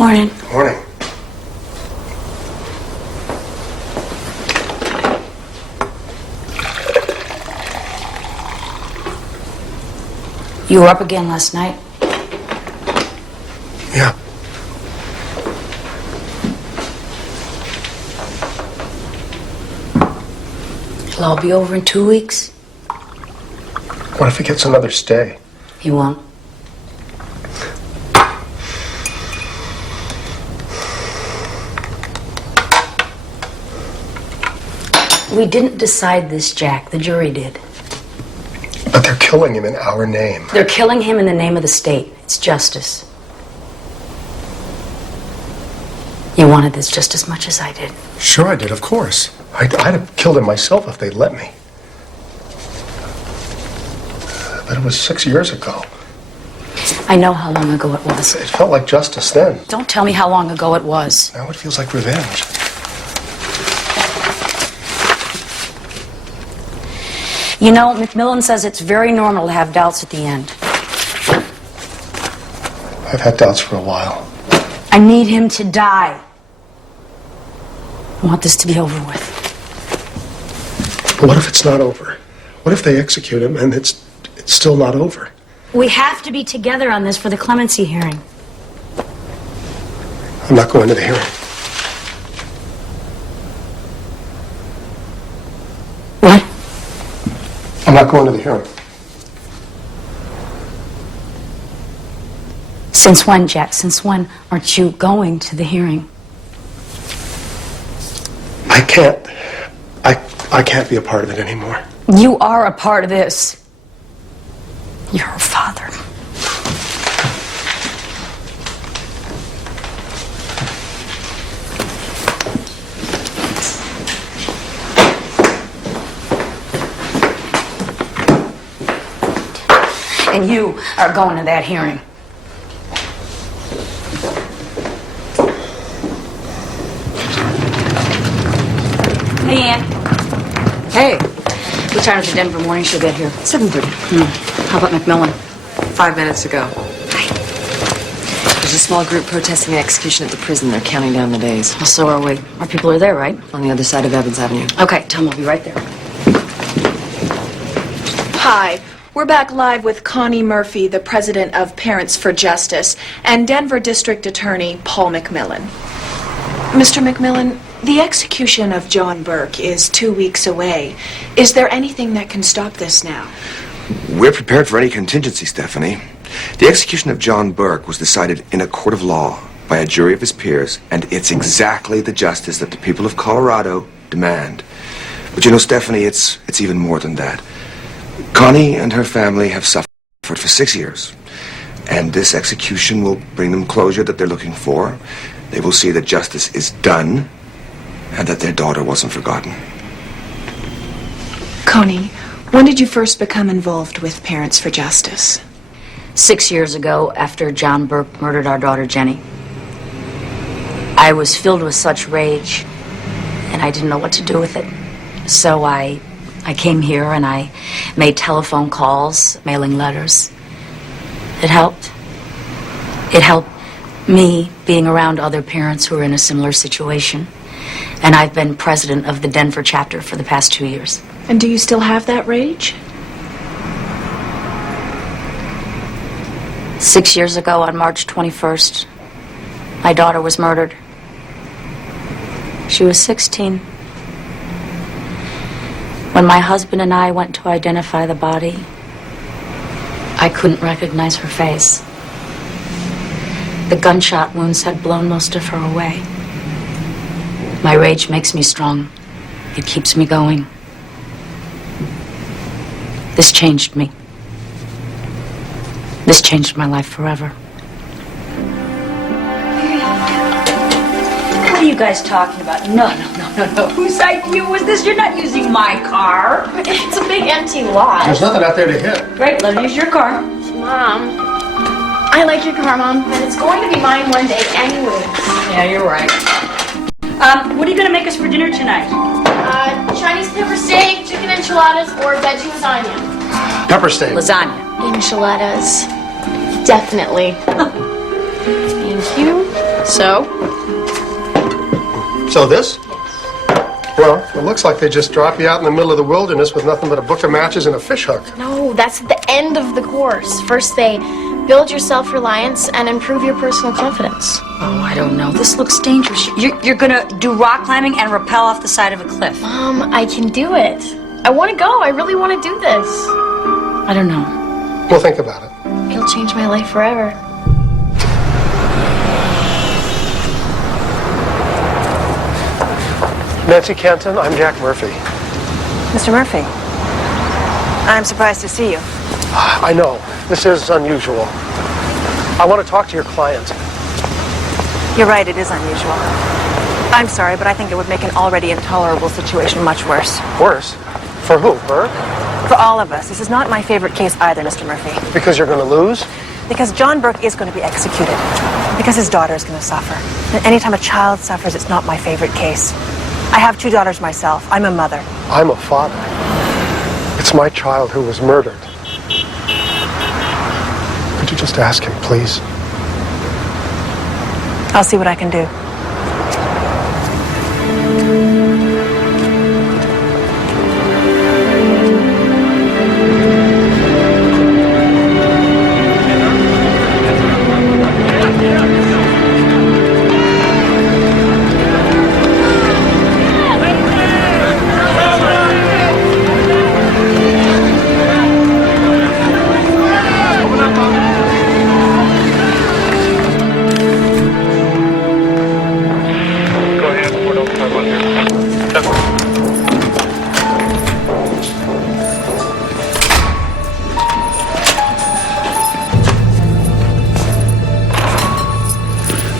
Morning. Morning. You were up again last night? Yeah. It'll all be over in 2 weeks. What if he gets another stay? He won't. We didn't decide this, Jack. The jury did. But they're killing him in our name. They're killing him in the name of the state. It's justice. You wanted this just as much as I did. Sure I did, of course. I'd have killed him myself if they'd let me. But it was 6 years ago. I know how long ago it was. It felt like justice then. Don't tell me how long ago it was. Now it feels like revenge. You know, McMillan says it's very normal to have doubts at the end. I've had doubts for a while. I need him to die. I want this to be over with. But what if it's not over? What if they execute him and it's still not over? We have to be together on this for the clemency hearing. I'm not going to the hearing. What? I'm not going to the hearing. Since when, Jack? Since when aren't you going to the hearing? I can't. I can't be a part of it anymore. You are a part of this. You're her father. And you are going to that hearing. Hey, Ann. Hey, What time is your Denver morning she'll get here? 7:30. How about McMillan? 5 minutes ago. There's a small group protesting the execution at the prison. They're counting down the days. Well, so are we. Our people are there, right? On the other side of Evans Avenue. Okay, tell them we'll be right there. Hi, we're back live with Connie Murphy, the president of Parents for Justice, and Denver District Attorney Paul McMillan. Mr. McMillan, the execution of John Burke is 2 weeks away. Is there anything that can stop this now? We're prepared for any contingency, Stephanie. The execution of John Burke was decided in a court of law by a jury of his peers, and it's exactly the justice that the people of Colorado demand. But you know, Stephanie, it's even more than that. Connie and her family have suffered for 6 years, and this execution will bring them closure that they're looking for. They will see that justice is done, and that their daughter wasn't forgotten. Connie, when did you first become involved with Parents for Justice? 6 years ago, after John Burke murdered our daughter Jenny. I was filled with such rage, and I didn't know what to do with it. So I came here and I made telephone calls, mailing letters. It helped. It helped me being around other parents who are in a similar situation. And I've been president of the Denver chapter for the past 2 years. And do you still have that rage? 6 years ago, on March 21st, my daughter was murdered. She was 16. When my husband and I went to identify the body, I couldn't recognize her face. The gunshot wounds had blown most of her away. My rage makes me strong. It keeps me going. This changed me. This changed my life forever. What are you guys talking about? No. Whose idea was this? You're not using my car. It's a big empty lot. There's nothing out there to hit. Great, let me use your car. Mom, I like your car, Mom, and it's going to be mine one day anyway. Yeah, you're right. What are you going to make us for dinner tonight? Chinese pepper steak, chicken enchiladas, or veggie lasagna. Pepper steak. Lasagna. Enchiladas. Definitely. Thank you. So? So this? Well, it looks like they just drop you out in the middle of the wilderness with nothing but a book of matches and a fish hook. No, that's the end of the course. First they build your self-reliance and improve your personal confidence. Oh, I don't know. This looks dangerous. You're gonna do rock climbing and rappel off the side of a cliff. Mom, I can do it. I want to go. I really want to do this. I don't know. We'll think about it. It'll change my life forever. Nancy Kenton, I'm Jack Murphy. Mr. Murphy, I'm surprised to see you. I know, this is unusual. I want to talk to your client. You're right, it is unusual. I'm sorry, but I think it would make an already intolerable situation much worse. Worse? For who, Burke? For all of us. This is not my favorite case either, Mr. Murphy. Because you're going to lose? Because John Burke is going to be executed. Because his daughter is going to suffer. And anytime a child suffers, it's not my favorite case. I have 2 daughters myself. I'm a mother. I'm a father. It's my child who was murdered. Could you just ask him, please? I'll see what I can do.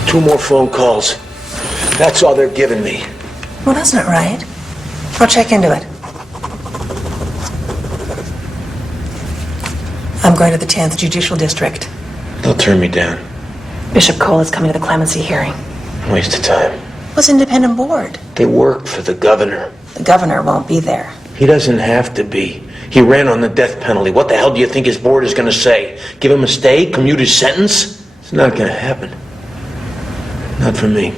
Two more phone calls. That's all they're giving me. Well, that's not right. I'll check into it. I'm going to the 10th Judicial District. They'll turn me down. Bishop Cole is coming to the clemency hearing. Waste of time. What's independent board? They work for the governor. The governor won't be there. He doesn't have to be. He ran on the death penalty. What the hell do you think his board is going to say? Give him a stay? Commute his sentence? It's not going to happen. Not for me.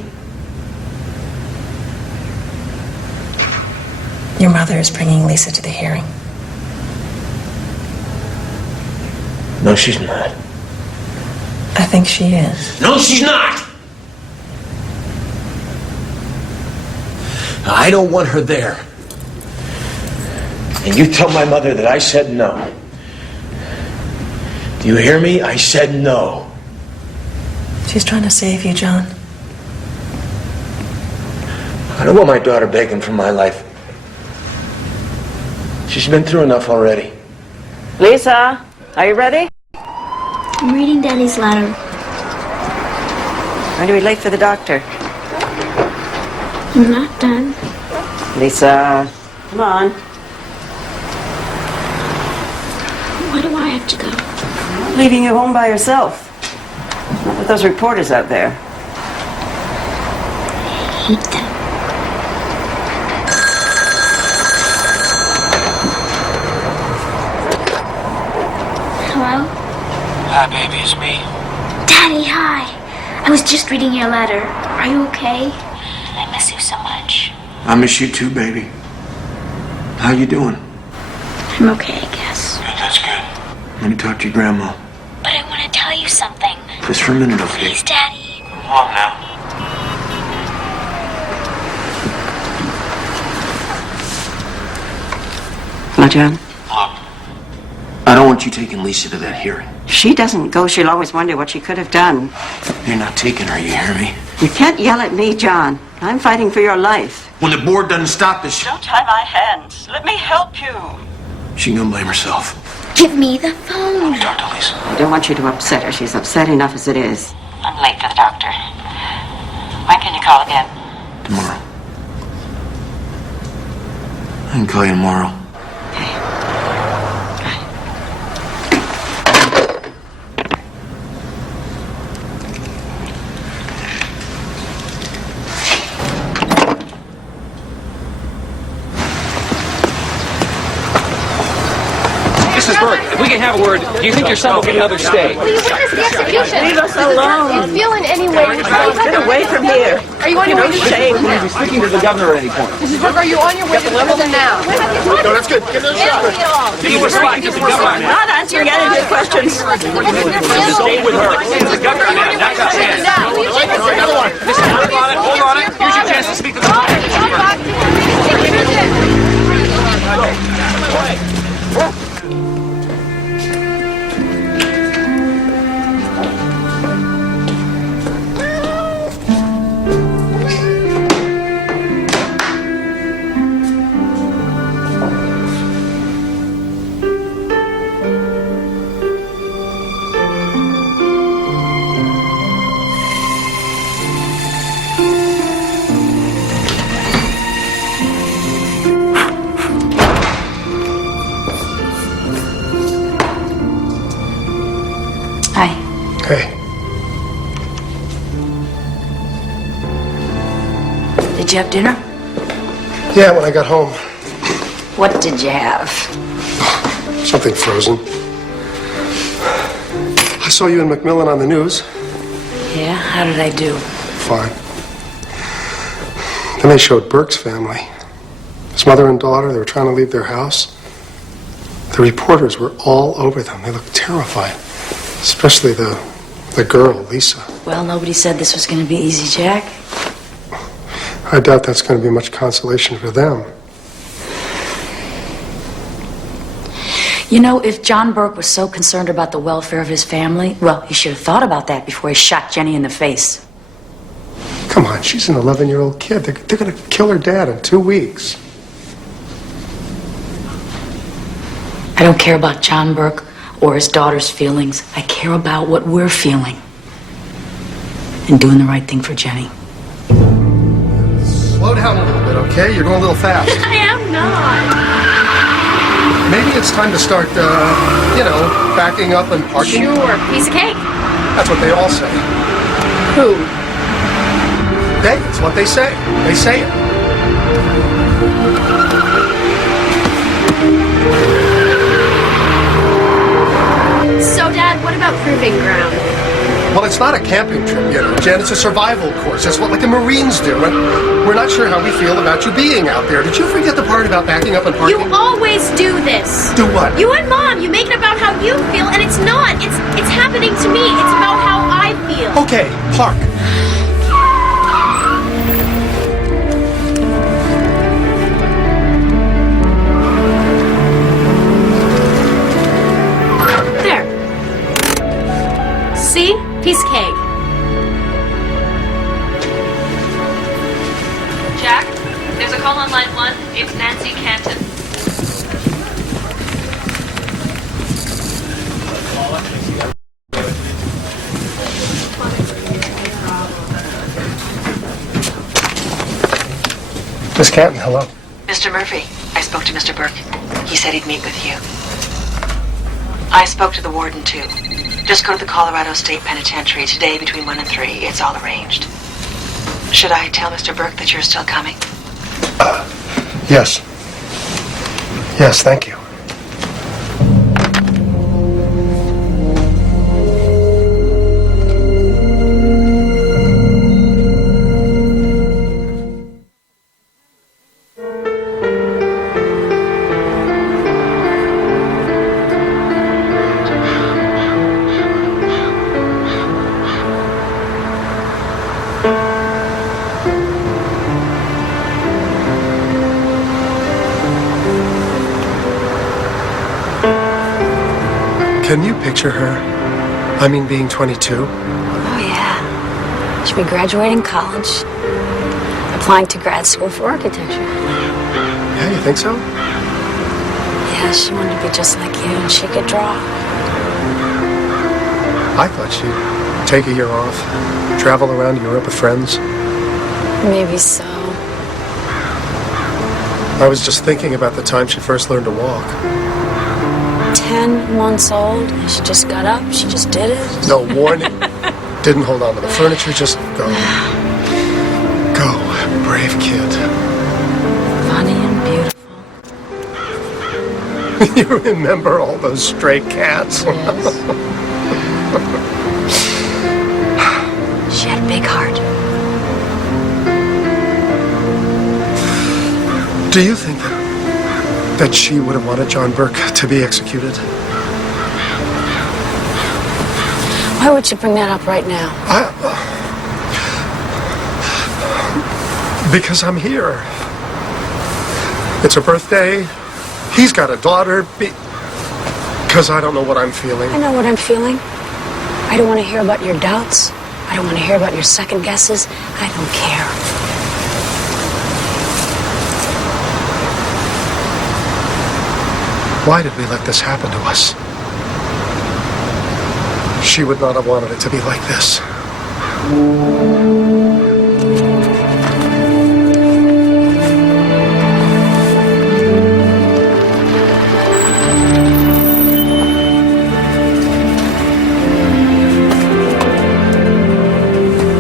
Your mother is bringing Lisa to the hearing. No, she's not. I think she is. No, she's not! I don't want her there. And you tell my mother that I said no. Do you hear me? I said no. She's trying to save you, John. I don't want my daughter begging for my life. She's been through enough already. Lisa, are you ready? I'm reading Daddy's letter. Going to be late for the doctor. I'm not done. Lisa, come on. Why do I have to go? Leaving you home by yourself. Not with those reporters out there. I hate them. Hello? Hi, baby, it's me. Daddy, hi. I was just reading your letter. Are you okay? I miss you so much. I miss you too, baby. How you doing? I'm okay, I guess. Good, that's good. Let me talk to your grandma. But I want to tell you something. Just for a minute, okay? Please, Daddy. Come on now. Hello, John. Look, I don't want you taking Lisa to that hearing. She doesn't go. She'll always wonder what she could have done. You're not taking her, you hear me? You can't yell at me, John. I'm fighting for your life. When the board doesn't stop this, Don't tie my hands. Let me help you. she can go blame herself. Give me the phone. Talk to Lisa. I don't want you to upset her. She's upset enough as it is. I'm late for the doctor. When can you call again? Tomorrow. I can call you tomorrow. This is Burke, if we can have a word, do you think your son will get another stay? Will you witness the execution? Leave us alone. Do you feel in any way responsible? Get away from here. Are you on your way to shame. Will you be speaking to the governor at any point? Mrs. Burke, are you on your way to prison now? No, that's good. Give it a shot. You were speaking to the governor. Not answering any of your questions. Stay with her. The governor now, not the chance. Hold on it. Here's your chance to speak to the governor. Hi. Hey, Did you have dinner? yeah, when I got home, What did you have? something frozen. I saw you and McMillan on the news. Yeah, how did I do? Fine. Then they showed Burke's family. His mother and daughter, they were trying to leave their house. The reporters were all over them. They looked terrified. Especially the girl, Lisa. Well, nobody said this was going to be easy, Jack. I doubt that's going to be much consolation for them. You know, if John Burke was so concerned about the welfare of his family, well, he should have thought about that before he shot Jenny in the face. Come on, she's an 11-year-old kid. They're going to kill her dad in 2 weeks. I don't care about John Burke or his daughter's feelings. I care about what we're feeling. And doing the right thing for Jenny. Slow down a little bit, okay? You're going a little fast. I am not. Maybe it's time to start, backing up and parking. Sure. Piece of cake. That's what they all say. Who? It's what they say. They say it. So, Dad, what about proving ground? Well, it's not a camping trip, Jen. It's a survival course. That's what, the Marines do. And we're not sure how we feel about you being out there. Did you forget the part about backing up and parking? You always do this. Do what? You and Mom, you make it about how you feel, and it's not. It's happening to me. It's about how I feel. Okay, park. There. See? Piece of cake. Jack, there's a call on line 1. It's Nancy Canton. Miss Canton, hello. Mr. Murphy, I spoke to Mr. Burke. He said he'd meet with you. I spoke to the warden, too. Just go to the Colorado State Penitentiary today between 1 and 3. It's all arranged. Should I tell Mr. Burke that you're still coming? Yes. Yes, thank you. Can you picture her? I mean, being 22? Oh, yeah. She'll be graduating college, applying to grad school for architecture. Yeah, you think so? Yeah, she wanted to be just like you, and she could draw. I thought she'd take a year off, travel around Europe with friends. Maybe so. I was just thinking about the time she first learned to walk. 10 months old, and she just got up, she just did it. No warning. Didn't hold on to the furniture, just go. Go, brave kid. Funny and beautiful. You remember all those stray cats? She had a big heart. Do you think that she would have wanted John Burke to be executed? Why would you bring that up right now? Because I'm here. It's a birthday. He's got a daughter. Because I don't know what I'm feeling. I know what I'm feeling. I don't want to hear about your doubts. I don't want to hear about your second guesses. I don't care. Why did we let this happen to us? She would not have wanted it to be like this.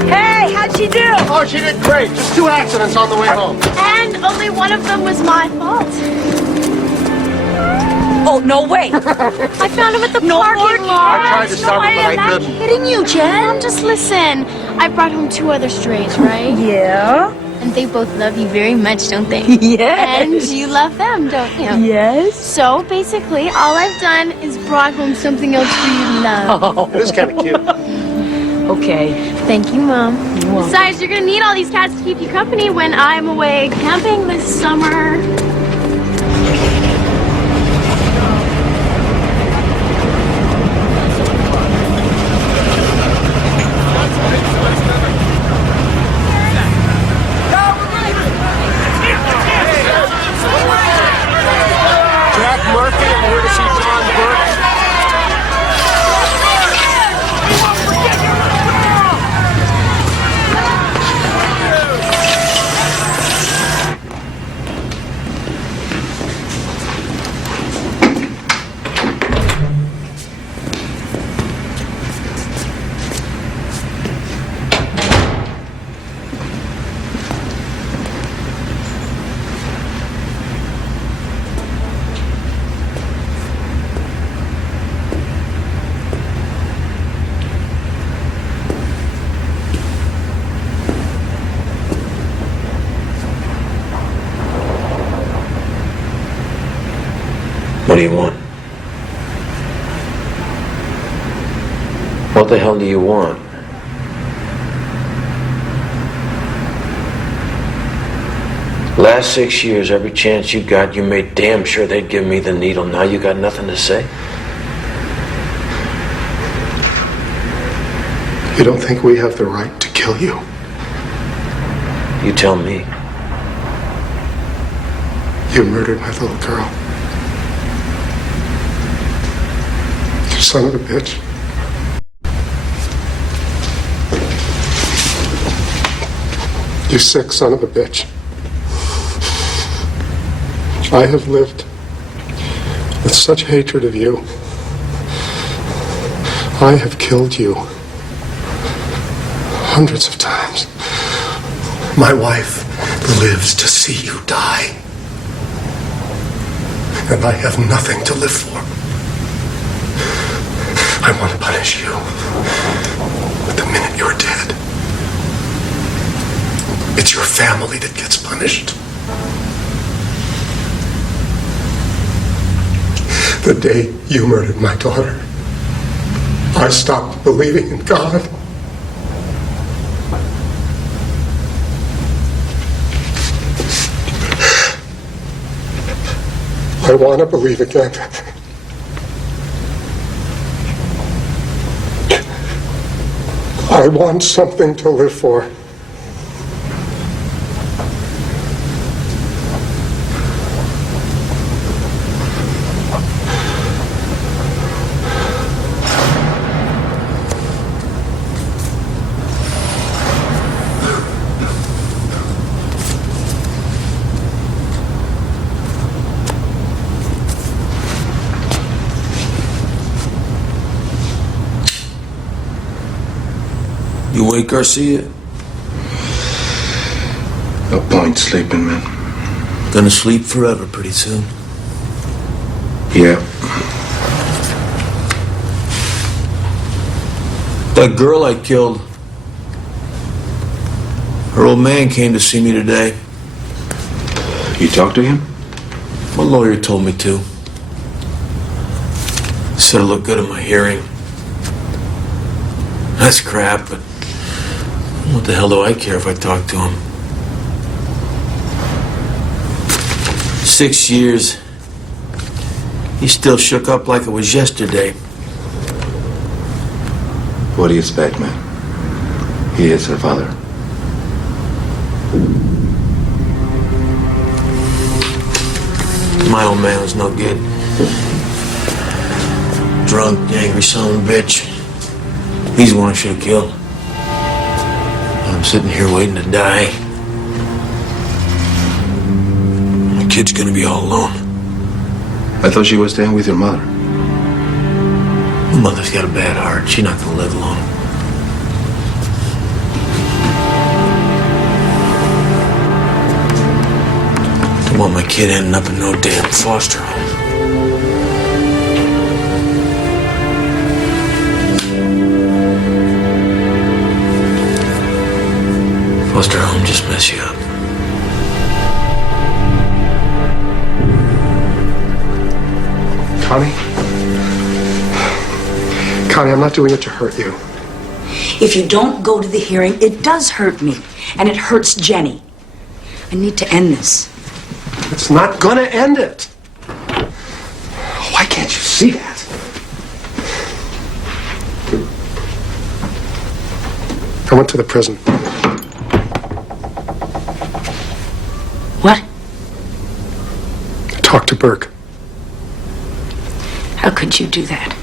Hey, how'd she do? Oh, she did great. Just 2 accidents on the way home. And only one of them was my fault. Oh, no way. I found him at the parking lot. I tried to stop him, but I couldn't. Kidding you, Jen? Just listen. I brought home 2 other strays, right? Yeah. And they both love you very much, don't they? Yes. And you love them, don't you? Yes. So basically, all I've done is brought home something else for you to love. It is kind of cute. Okay. Thank you, Mom. Besides, you're gonna need all these cats to keep you company when I'm away camping this summer. Jack Murphy, I'm here to see John Burke. What do you want? What the hell do you want? Last 6 years, every chance you got, you made damn sure they'd give me the needle. Now you got nothing to say? You don't think we have the right to kill you? You tell me. You murdered my little girl. You son of a bitch. You sick son of a bitch. I have lived with such hatred of you. I have killed you hundreds of times. My wife lives to see you die. And I have nothing to live for. I want to punish you. But the minute you're dead, it's your family that gets punished. The day you murdered my daughter, I stopped believing in God. I want to believe again. I want something to live for. You awake, Garcia? No point sleeping, man. Gonna sleep forever pretty soon. Yeah. That girl I killed, her old man came to see me today. You talked to him? My lawyer told me to. Said it looked good in my hearing. That's crap, but what the hell do I care if I talk to him? 6 years. He's still shook up like it was yesterday. What do you expect, man? He is her father. My old man was no good. Drunk, angry son of a bitch. He's the one I should have killed. I'm sitting here waiting to die. My kid's gonna be all alone. I thought she was staying with your mother. My mother's got a bad heart. She's not gonna live long. I don't want my kid ending up in no damn foster home. Foster home just mess you up. Connie? Connie, I'm not doing it to hurt you. If you don't go to the hearing, it does hurt me, and it hurts Jenny. I need to end this. It's not gonna end it. Why can't you see that? I went to the prison. What? I talked to Burke. How could you do that?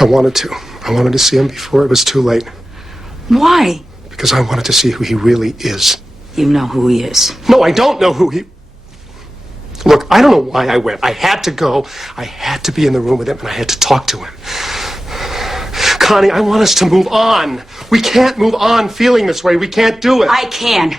I wanted to. I wanted to see him before it was too late. Why? Because I wanted to see who he really is. You know who he is. No, I don't know who he... Look, I don't know why I went. I had to go. I had to be in the room with him, and I had to talk to him. Connie, I want us to move on. We can't move on feeling this way. We can't do it. I can.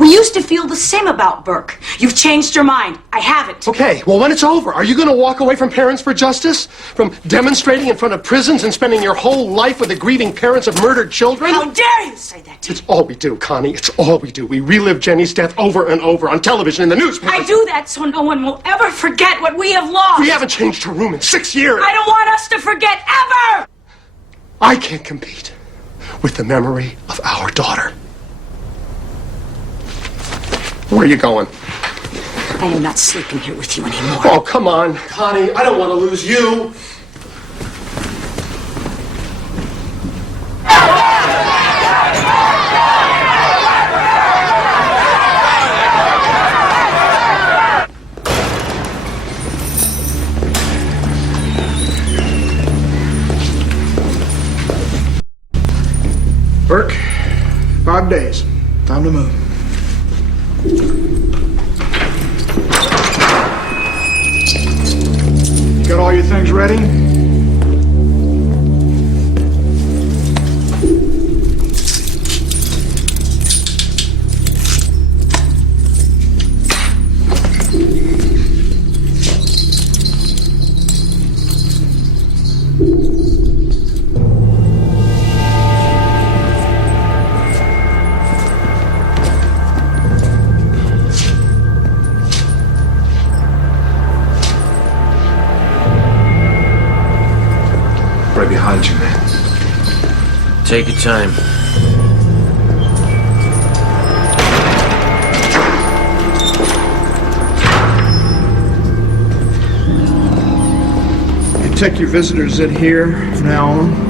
We used to feel the same about Burke. You've changed your mind. I haven't. Okay, well, when it's over, are you going to walk away from Parents for Justice? From demonstrating in front of prisons and spending your whole life with the grieving parents of murdered children? How dare you say that to me? It's all we do, Connie. It's all we do. We relive Jenny's death over and over on television, in the newspaper. I do that so no one will ever forget what we have lost. We haven't changed her room in 6 years. I don't want us to forget ever! I can't compete with the memory of our daughter. Where are you going? I am not sleeping here with you anymore. Oh, come on, Connie. I don't want to lose you. Burke, 5 days. Time to move. You got all your things ready? Right behind you, man. Take your time. You take your visitors in here from now on.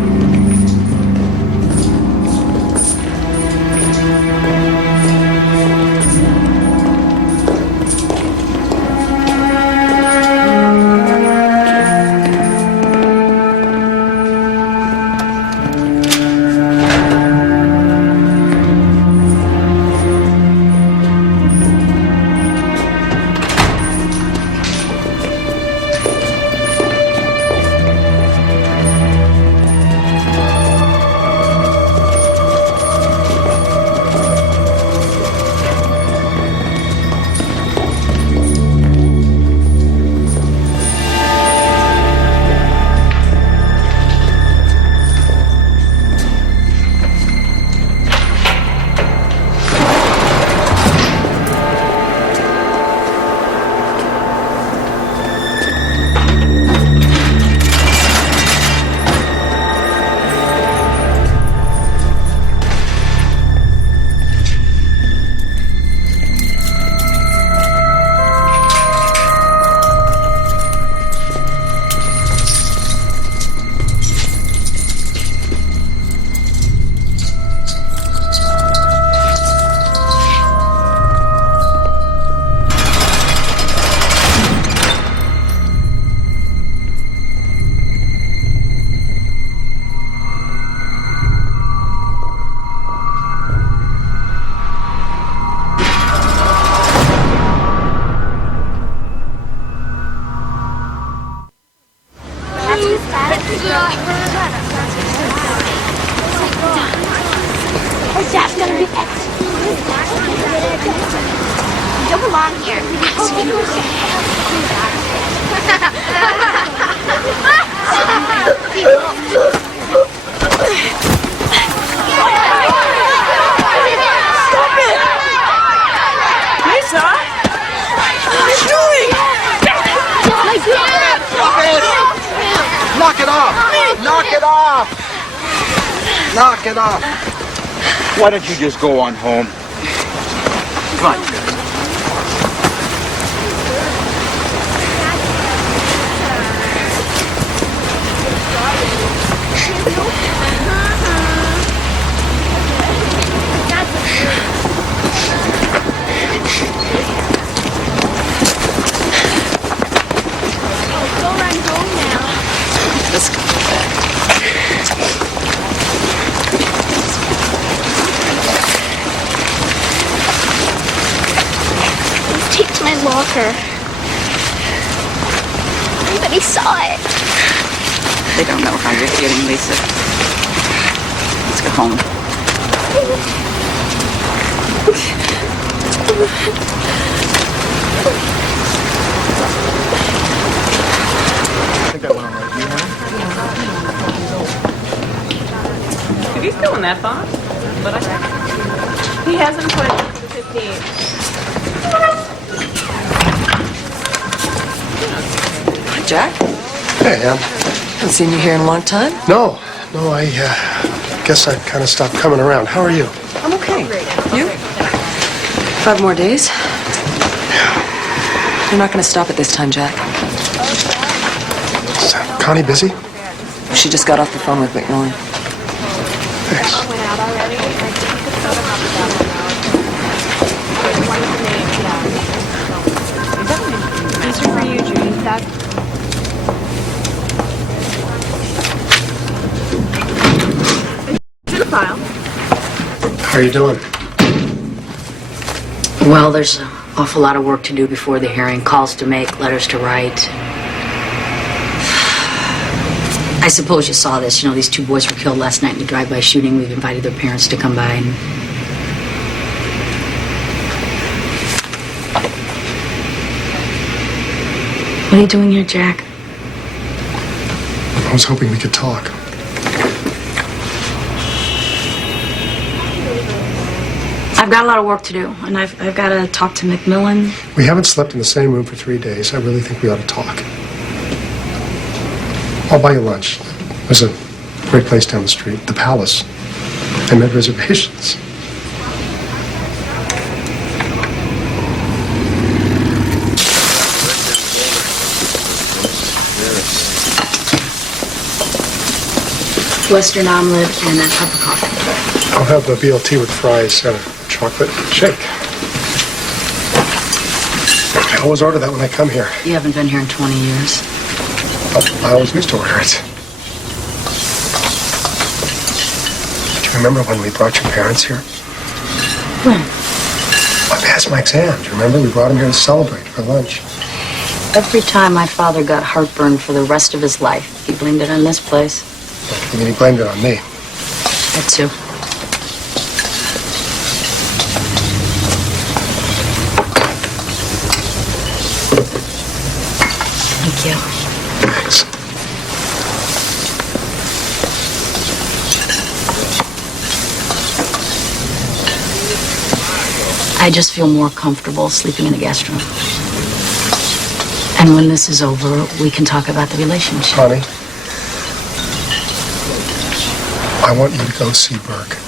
Lisa! What are you doing? Knock it off! Knock it off! Knock it off! Why don't you just go on home? Come on. Let's go. Take my locker. Everybody saw it. They don't know how you're feeling, Lisa. Let's go home. If he's going that far, but he hasn't put the 15. Hi, Jack. Hey, Ann. Haven't seen you here in a long time. No, I guess I kind of stopped coming around. How are you? I'm okay. You? 5 more days? You're not going to stop it this time, Jack. Is Connie busy? She just got off the phone with McMillan. Thanks. These are for you, Judy. To the file. How are you doing? Well, there's an awful lot of work to do before the hearing. Calls to make, letters to write. I suppose you saw this. You know, these 2 boys were killed last night in a drive-by shooting. We've invited their parents to come by and... What are you doing here, Jack? I was hoping we could talk. I've got a lot of work to do, and I've got to talk to McMillan. We haven't slept in the same room for 3 days. I really think we ought to talk. I'll buy you lunch. There's a great place down the street, the Palace. I made reservations. Western omelet and a cup of coffee. I'll have the BLT with fries and a chocolate shake. I always order that when I come here. You haven't been here in 20 years. Oh, I always used to order it. Do you remember when we brought your parents here? When? I passed my exam. Do you remember? We brought them here to celebrate for lunch. Every time my father got heartburn for the rest of his life, he blamed it on this place. I mean, he blamed it on me. That too. Thank you. Thanks. I just feel more comfortable sleeping in the guest room. And when this is over, we can talk about the relationship. Honey, I want you to go see Burke.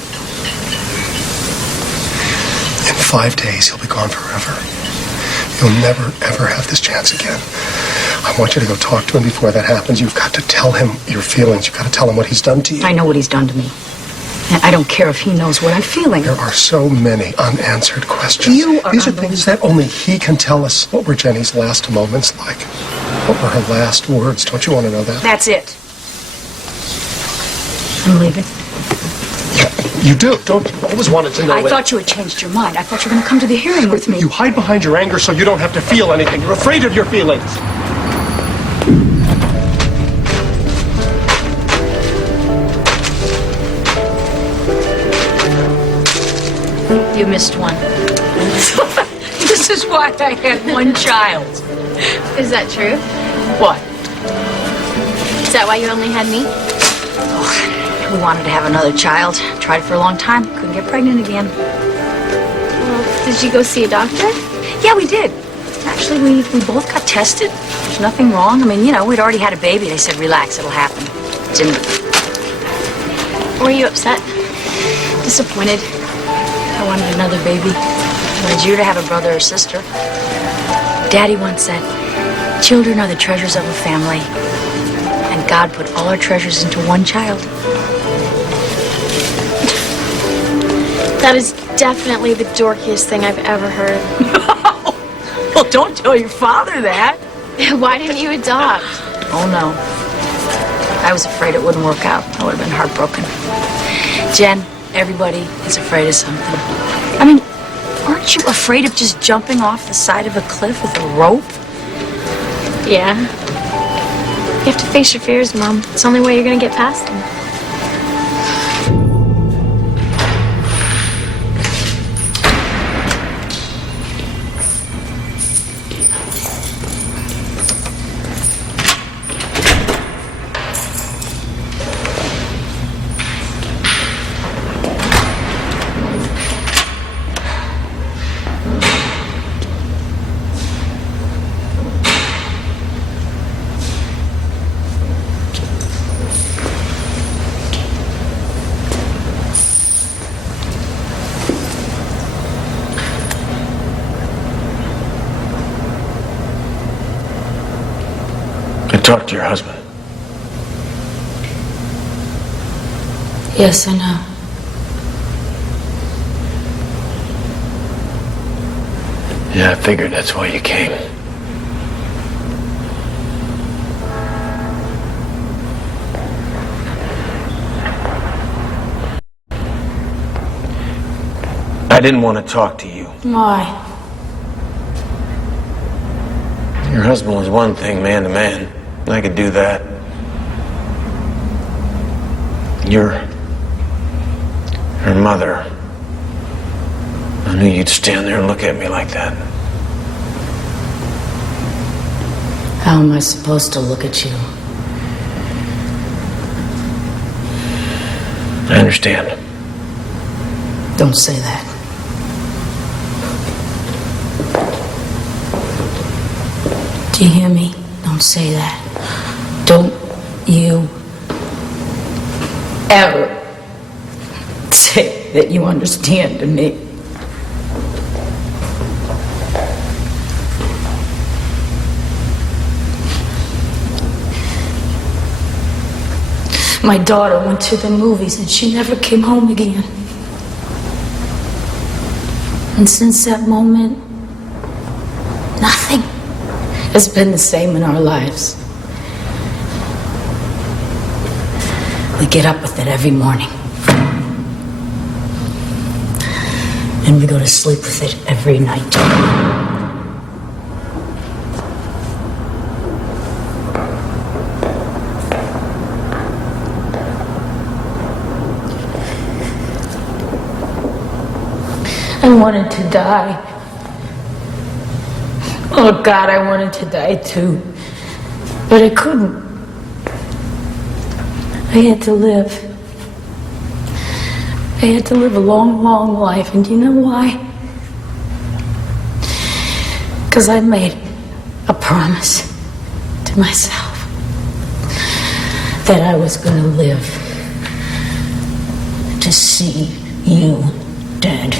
In 5 days, he'll be gone forever. You'll never, ever have this chance again. I want you to go talk to him before that happens. You've got to tell him your feelings. You've got to tell him what he's done to you. I know what he's done to me. And I don't care if he knows what I'm feeling. There are so many unanswered questions. These are things that only he can tell us. What were Jenny's last moments like? What were her last words? Don't you want to know that? That's it. I'm leaving. You do. Don't always wanted to know I it. thought you had changed your mind. I thought you were going to come to the hearing with me. You hide behind your anger so you don't have to feel anything. You're afraid of your feelings. You missed one. This This is why I had one child. Is that true? What? Is that why you only had me? Oh, we wanted to have another child. Tried for a long time. Couldn't get pregnant again. Well, did you go see a doctor? Yeah, we did. Actually, we both got tested. There's nothing wrong. I mean, you know, we'd already had a baby. They said, relax, it'll happen. Didn't. Were you upset? Disappointed. I wanted another baby. I wanted you to have a brother or sister. Daddy once said, children are the treasures of a family. And God put all our treasures into one child. That is definitely the dorkiest thing I've ever heard. Well, don't tell your father that. Why didn't you adopt? Oh, no. I was afraid it wouldn't work out. I would have been heartbroken. Jen, everybody is afraid of something. I mean, aren't you afraid of just jumping off the side of a cliff with a rope? Yeah. You have to face your fears, Mom. It's the only way you're gonna get past them. Talk to your husband. Yes, I know. Yeah, I figured that's why you came. I didn't want to talk to you. Why? Your husband was one thing, man to man. I could do that. You're her mother. I knew you'd stand there and look at me like that. How am I supposed to look at you? I understand. Don't say that. Do you hear me? Don't say that. Don't you ever say that you understand to me. My daughter went to the movies and she never came home again. And since that moment, nothing has been the same in our lives. We get up with it every morning. And we go to sleep with it every night. I wanted to die. Oh God, I wanted to die too. But I couldn't. I had to live. I had to live a long, long life. And do you know why? Because I made a promise to myself that I was going to live to see you dead.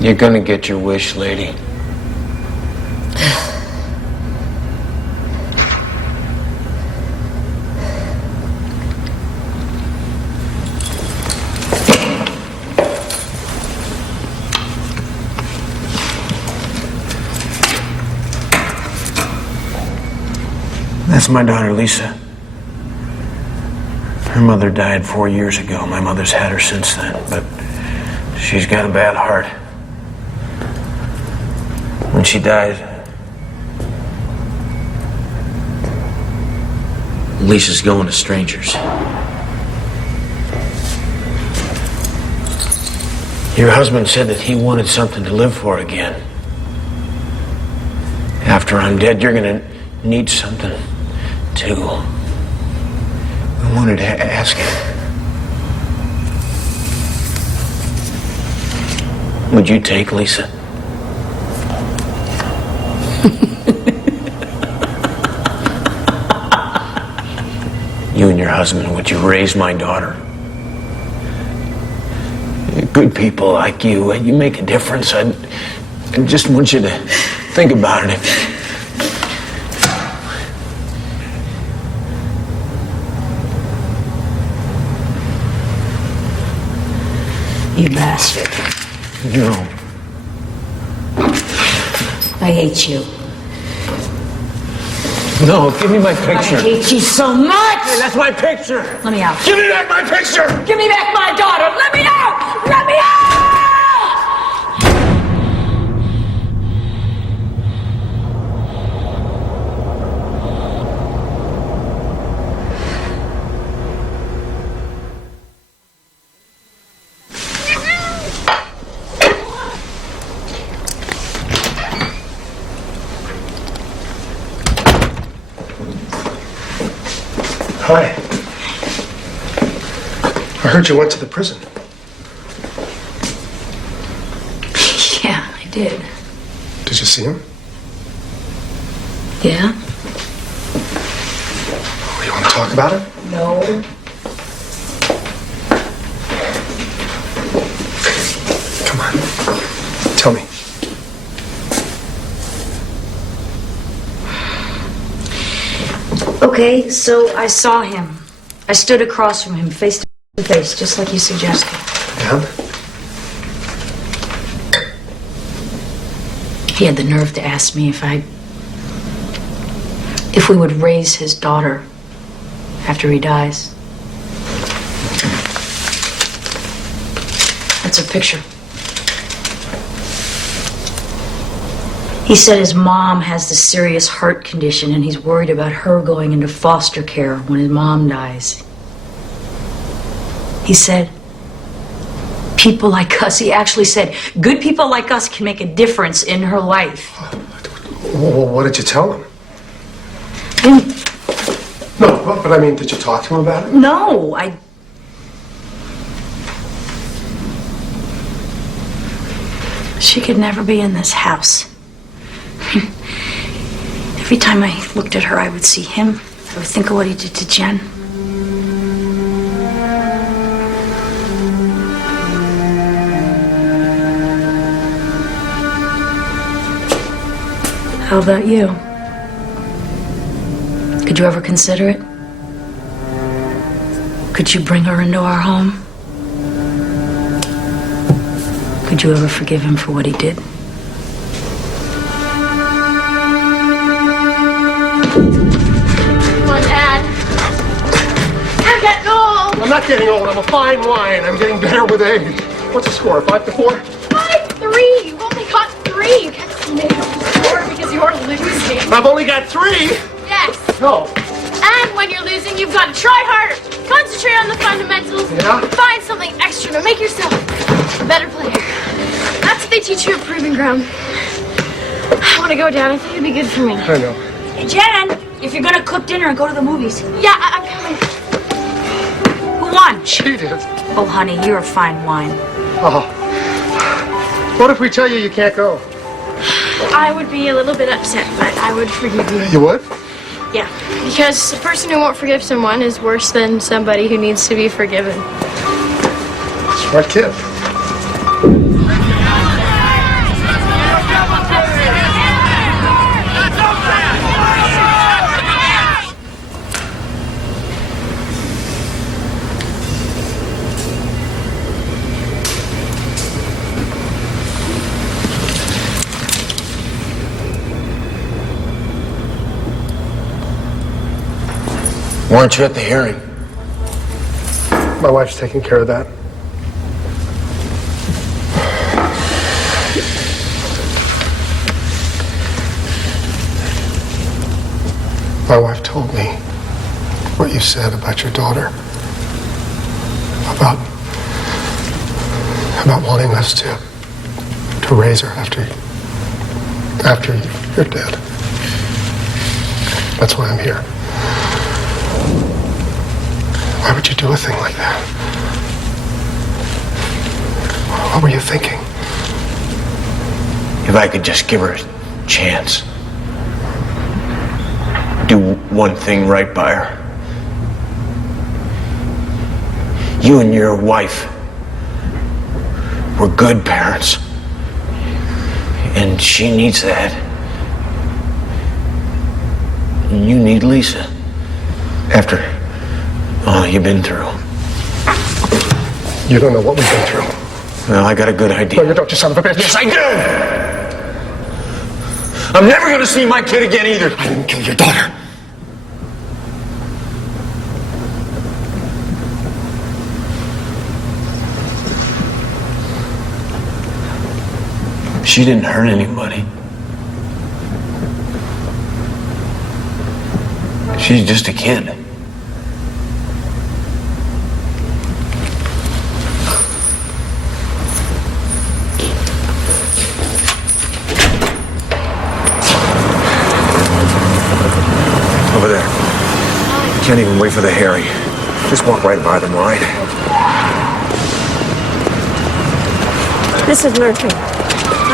You're gonna get your wish, lady. That's my daughter, Lisa. Her mother died 4 years ago. My mother's had her since then, but she's got a bad heart. When she died, Lisa's going to strangers. Your husband said that he wanted something to live for again. After I'm dead, you're gonna need something, too. I wanted to ask you. Would you take Lisa? You and your husband, would you raise my daughter? Good people like you make a difference. I just want you to think about it. You bastard. No. I hate you. No, give me my picture. I hate you so much! Hey, that's my picture! Let me out. Give me back my picture! Give me back my daughter! Let me out! Let me out! Hi. I heard you went to the prison. Yeah, I did. Did you see him? Yeah? You want to talk about it? No. Come on. Tell me. Okay, so I saw him. I stood across from him, face to face, just like you suggested. And? He had the nerve to ask me if we would raise his daughter after he dies. That's a picture. He said his mom has this serious heart condition and he's worried about her going into foster care when his mom dies. He said, people like us, he actually said, good people like us can make a difference in her life. Well, what did you tell him? No, but I mean, did you talk to him about it? No, She could never be in this house. Every time I looked at her, I would see him. I would think of what he did to Jen. How about you? Could you ever consider it? Could you bring her into our home? Could you ever forgive him for what he did? Come on, Dad. I'm getting old. I'm not getting old. I'm a fine wine. I'm getting better with age. What's the score? 5-4? 5-3. You've only got 3. You can't make up the score because you're losing. I've only got 3. Yes. No. And when you're losing, you've got to try harder. Concentrate on the fundamentals. Yeah? Find something extra to make yourself a better player. That's what they teach you at Proving Ground. I want to go down. I think it'd be good for me. I know. Hey, Jen, if you're gonna cook dinner and go to the movies. Yeah, I'm coming. Who won? She did. Oh, honey, you're a fine wine. Oh. What if we tell you you can't go? I would be a little bit upset, but I would forgive you. You would? Yeah, because a person who won't forgive someone is worse than somebody who needs to be forgiven. Smart kid. Weren't you at the hearing? My wife's taking care of that. My wife told me what you said about your daughter. About wanting us to raise her after you're dead. That's why I'm here. Why would you do a thing like that? What were you thinking? If I could just give her a chance. Do one thing right by her. You and your wife were good parents. And she needs that. And you need Lisa. After all you've been through. You don't know what we've been through. Well, I got a good idea. No, you don't, you son of a bitch. Yes, I do! I'm never gonna see my kid again either. I didn't kill your daughter. She didn't hurt anybody. She's just a kid. Over there. Can't even wait for the Harry. Just walk right by them, all right? Mrs. Murphy,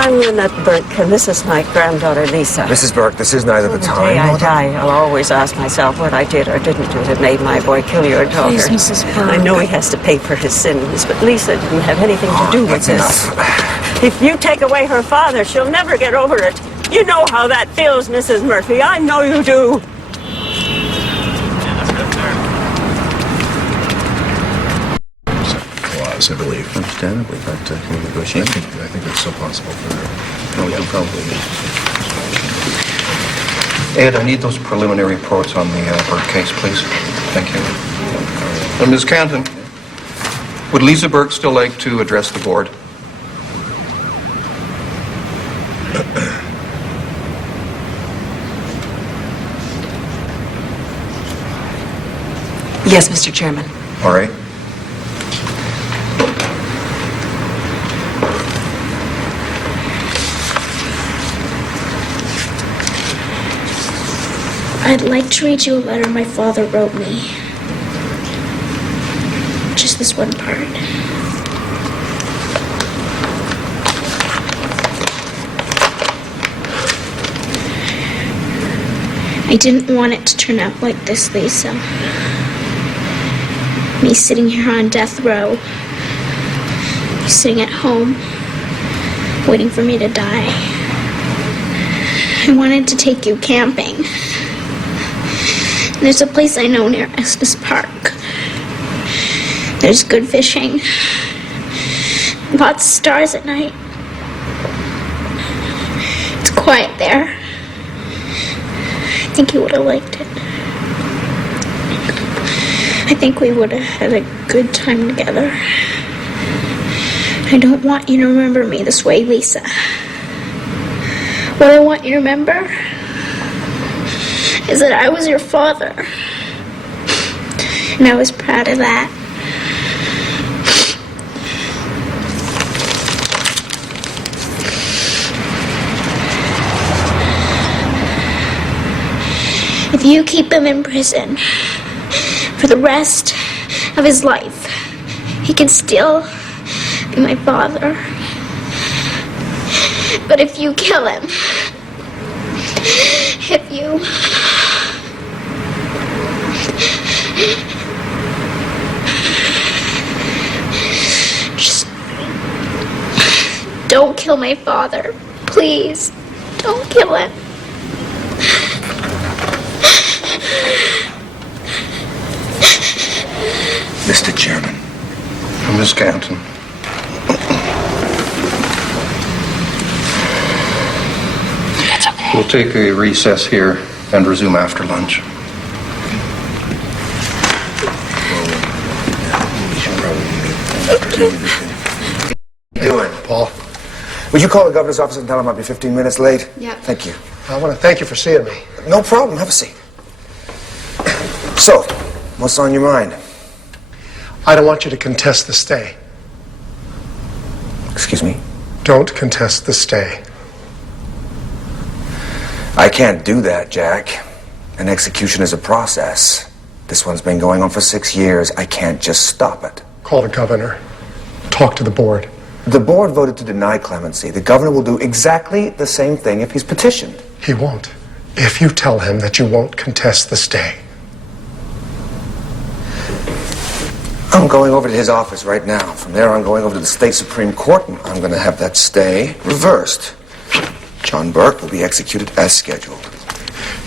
I'm Lynette Burke, and this is my granddaughter, Lisa. Mrs. Burke, this is neither the The time day I nor the... die, I'll always ask myself what I did or didn't do that made my boy kill your daughter. Please, Mrs. Burke. I know he has to pay for his sins, but Lisa didn't have anything to do with this. Enough. If you take away her father, she'll never get over it. You know how that feels, Mrs. Murphy. I know you do. I believe. Understandably, but can we negotiate? I think it's still possible for her. No, yeah, probably. Ed, I need those preliminary reports on the Burke case, please. Thank you. Ms. Canton, would Lisa Burke still like to address the board? Yes, Mr. Chairman. All right. I'd like to read you a letter my father wrote me. Just this one part. I didn't want it to turn out like this, Lisa. Me sitting here on death row. You sitting at home, waiting for me to die. I wanted to take you camping. There's a place I know near Estes Park. There's good fishing. Lots of stars at night. It's quiet there. I think you would have liked it. I think we would have had a good time together. I don't want you to remember me this way, Lisa. What I want you to remember is that I was your father. And I was proud of that. If you keep him in prison for the rest of his life, he can still be my father. But if you kill him, if you... Just don't kill my father. Please, don't kill him. Mr. Chairman. Ms. Canton. It's okay. We'll take a recess here and resume after lunch. Doing, Paul? Would you call the governor's office and tell him I'll be 15 minutes late? Yep. Thank you. I want to thank you for seeing me. No problem. Have a seat. So, what's on your mind? I don't want you to contest the stay. Excuse me? Don't contest the stay. I can't do that, Jack. An execution is a process. This one's been going on for 6 years. I can't just stop it. Call the governor. Talk to the board. The board voted to deny clemency. The governor will do exactly the same thing if he's petitioned. He won't. If you tell him that you won't contest the stay. I'm going over to his office right now. From there, I'm going over to the state Supreme Court, and I'm going to have that stay reversed. John Burke will be executed as scheduled.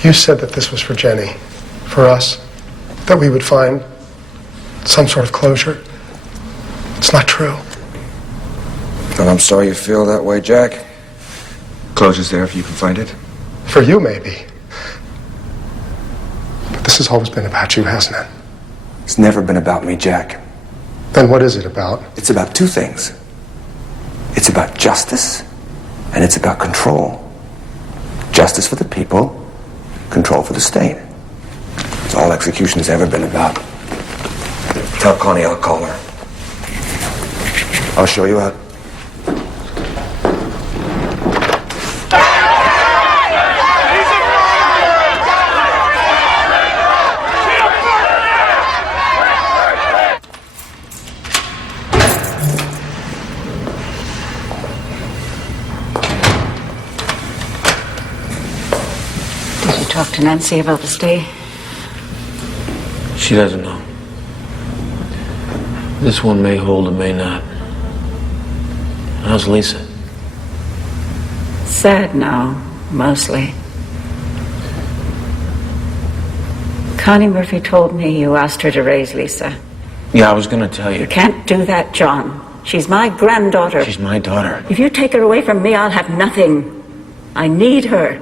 You said that this was for Jenny, for us, that we would find some sort of closure. It's not true. And I'm sorry you feel that way, Jack. Closure's there if you can find it. For you, maybe. But this has always been about you, hasn't it? It's never been about me, Jack. Then what is it about? It's about two things. It's about justice, and it's about control. Justice for the people, control for the state. It's all execution has ever been about. Tell Connie I'll call her. I'll show you out. Did you talk to Nancy about the stay? She doesn't know. This one may hold and may not. How's Lisa? Sad now, mostly. Connie Murphy told me you asked her to raise Lisa. Yeah, I was gonna tell you. You can't do that, John. She's my granddaughter. She's my daughter. If you take her away from me, I'll have nothing. I need her.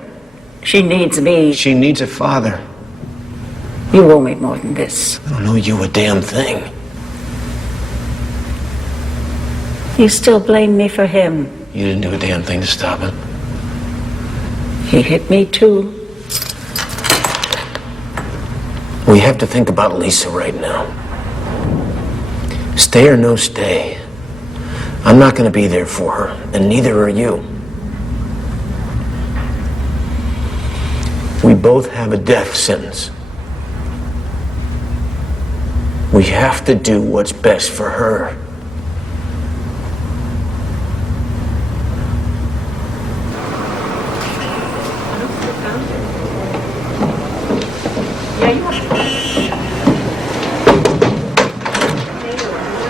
She needs me. She needs a father. You owe me more than this. I don't owe you a damn thing. You still blame me for him. You didn't do a damn thing to stop him. He hit me too. We have to think about Lisa right now. Stay or no stay. I'm not going to be there for her, and neither are you. We both have a death sentence. We have to do what's best for her.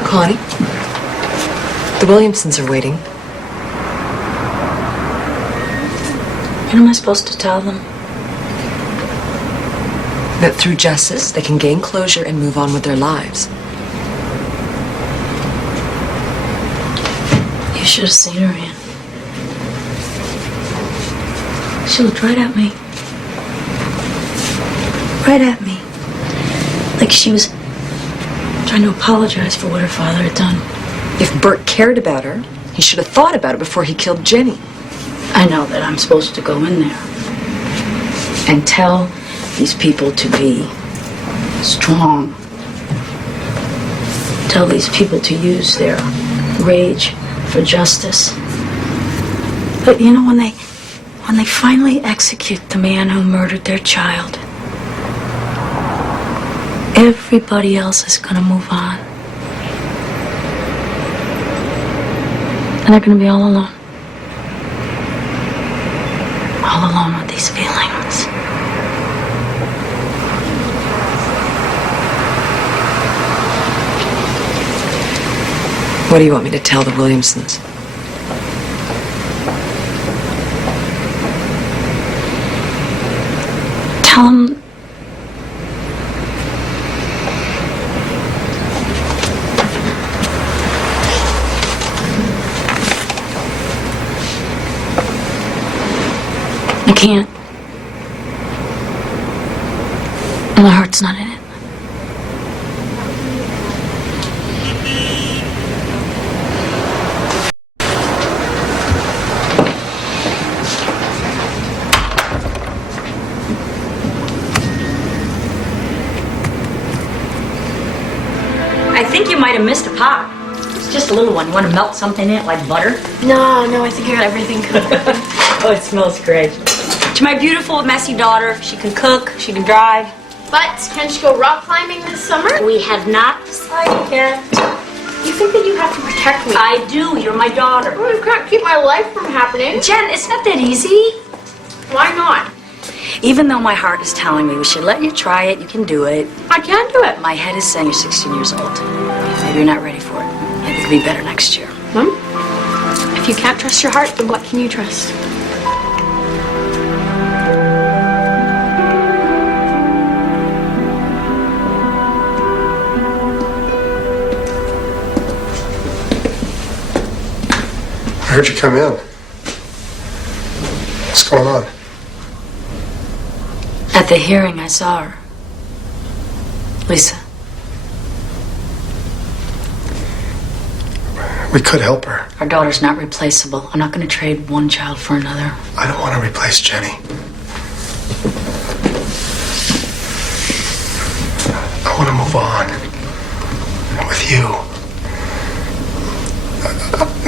Connie, the Williamsons are waiting. What am I supposed to tell them? That through justice, they can gain closure and move on with their lives. You should have seen her, Ann. She looked right at me. Right at me. Like she was trying to apologize for what her father had done. If Bert cared about her, he should have thought about it before he killed Jenny. I know that I'm supposed to go in there and tell these people to be strong. Tell these people to use their rage for justice. But you know, when they finally execute the man who murdered their child, everybody else is gonna move on. And they're gonna be all alone. All alone with these feelings. What do you want me to tell the Williamsons? Tell them I can't. My heart's not in it. think you might have missed a pot. It's just a little one. You want to melt something in it, like butter? No, I think I got everything cooked. Oh, it smells great. To my beautiful, messy daughter, she can cook, she can drive. But can't you go rock climbing this summer? We have not decided yet. You think that you have to protect me? I do. You're my daughter. Well, you can't keep my life from happening. Jen, it's not that easy. Why not? Even though my heart is telling me we should let you try it, you can do it. I can't do it. My head is saying you're 16 years old. Maybe you're not ready for it. Maybe it'll be better next year. Mom, if you can't trust your heart, then what can you trust? I heard you come in. What's going on? At the hearing, I saw her. Lisa. We could help her. Our daughter's not replaceable. I'm not going to trade one child for another. I don't want to replace Jenny. I want to move on. With you.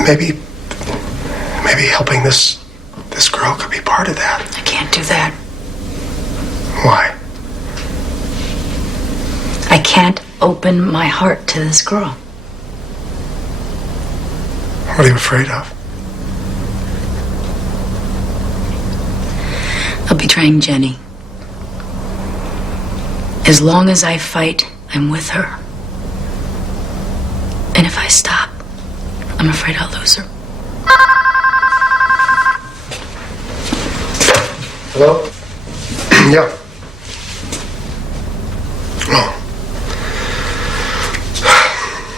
Maybe helping this girl could be part of that. I can't do that. Why? I can't open my heart to this girl. What are you afraid of? Of betraying Jenny. As long as I fight, I'm with her. And if I stop, I'm afraid I'll lose her. Hello? Yeah. Oh.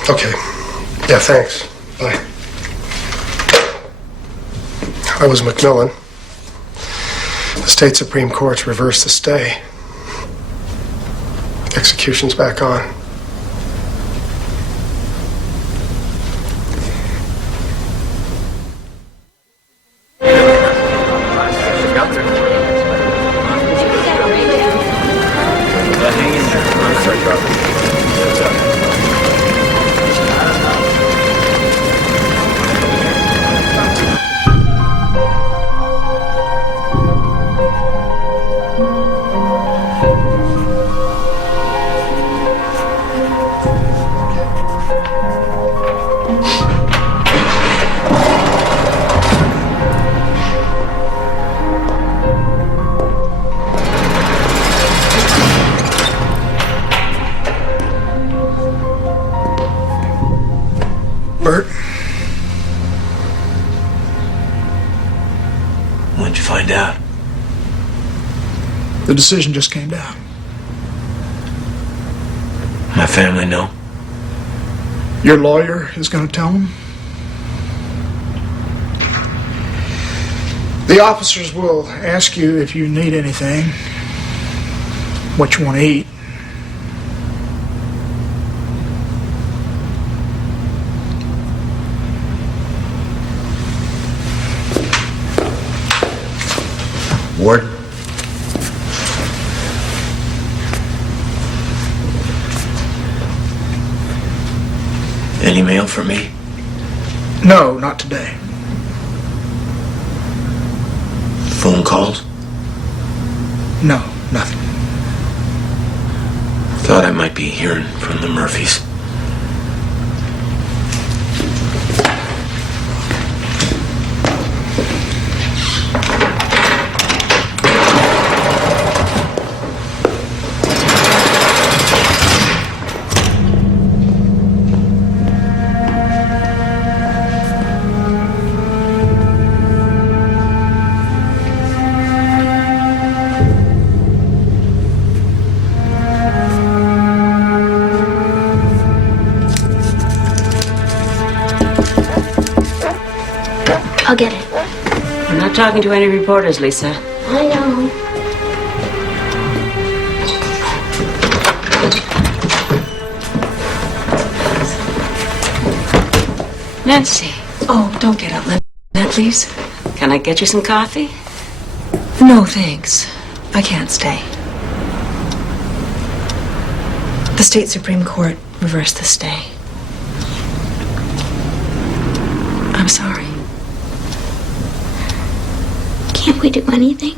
Okay. Yeah, thanks. Bye. I was McMillan. The state Supreme Court's reversed the stay. Execution's back on. Bert? When'd you find out? The decision just came down. My family know? Your lawyer is going to tell them? The officers will ask you if you need anything, what you want to eat. Warden? Any mail for me? No, not today. Phone calls? No, nothing. Thought I might be hearing from the Murphys. I'll get it. I'm not talking to any reporters, Lisa. I know. Nancy. Oh, don't get up, Lynette, please. Can I get you some coffee? No, thanks. I can't stay. The state Supreme Court reversed the stay. I'm sorry. Can't we do anything?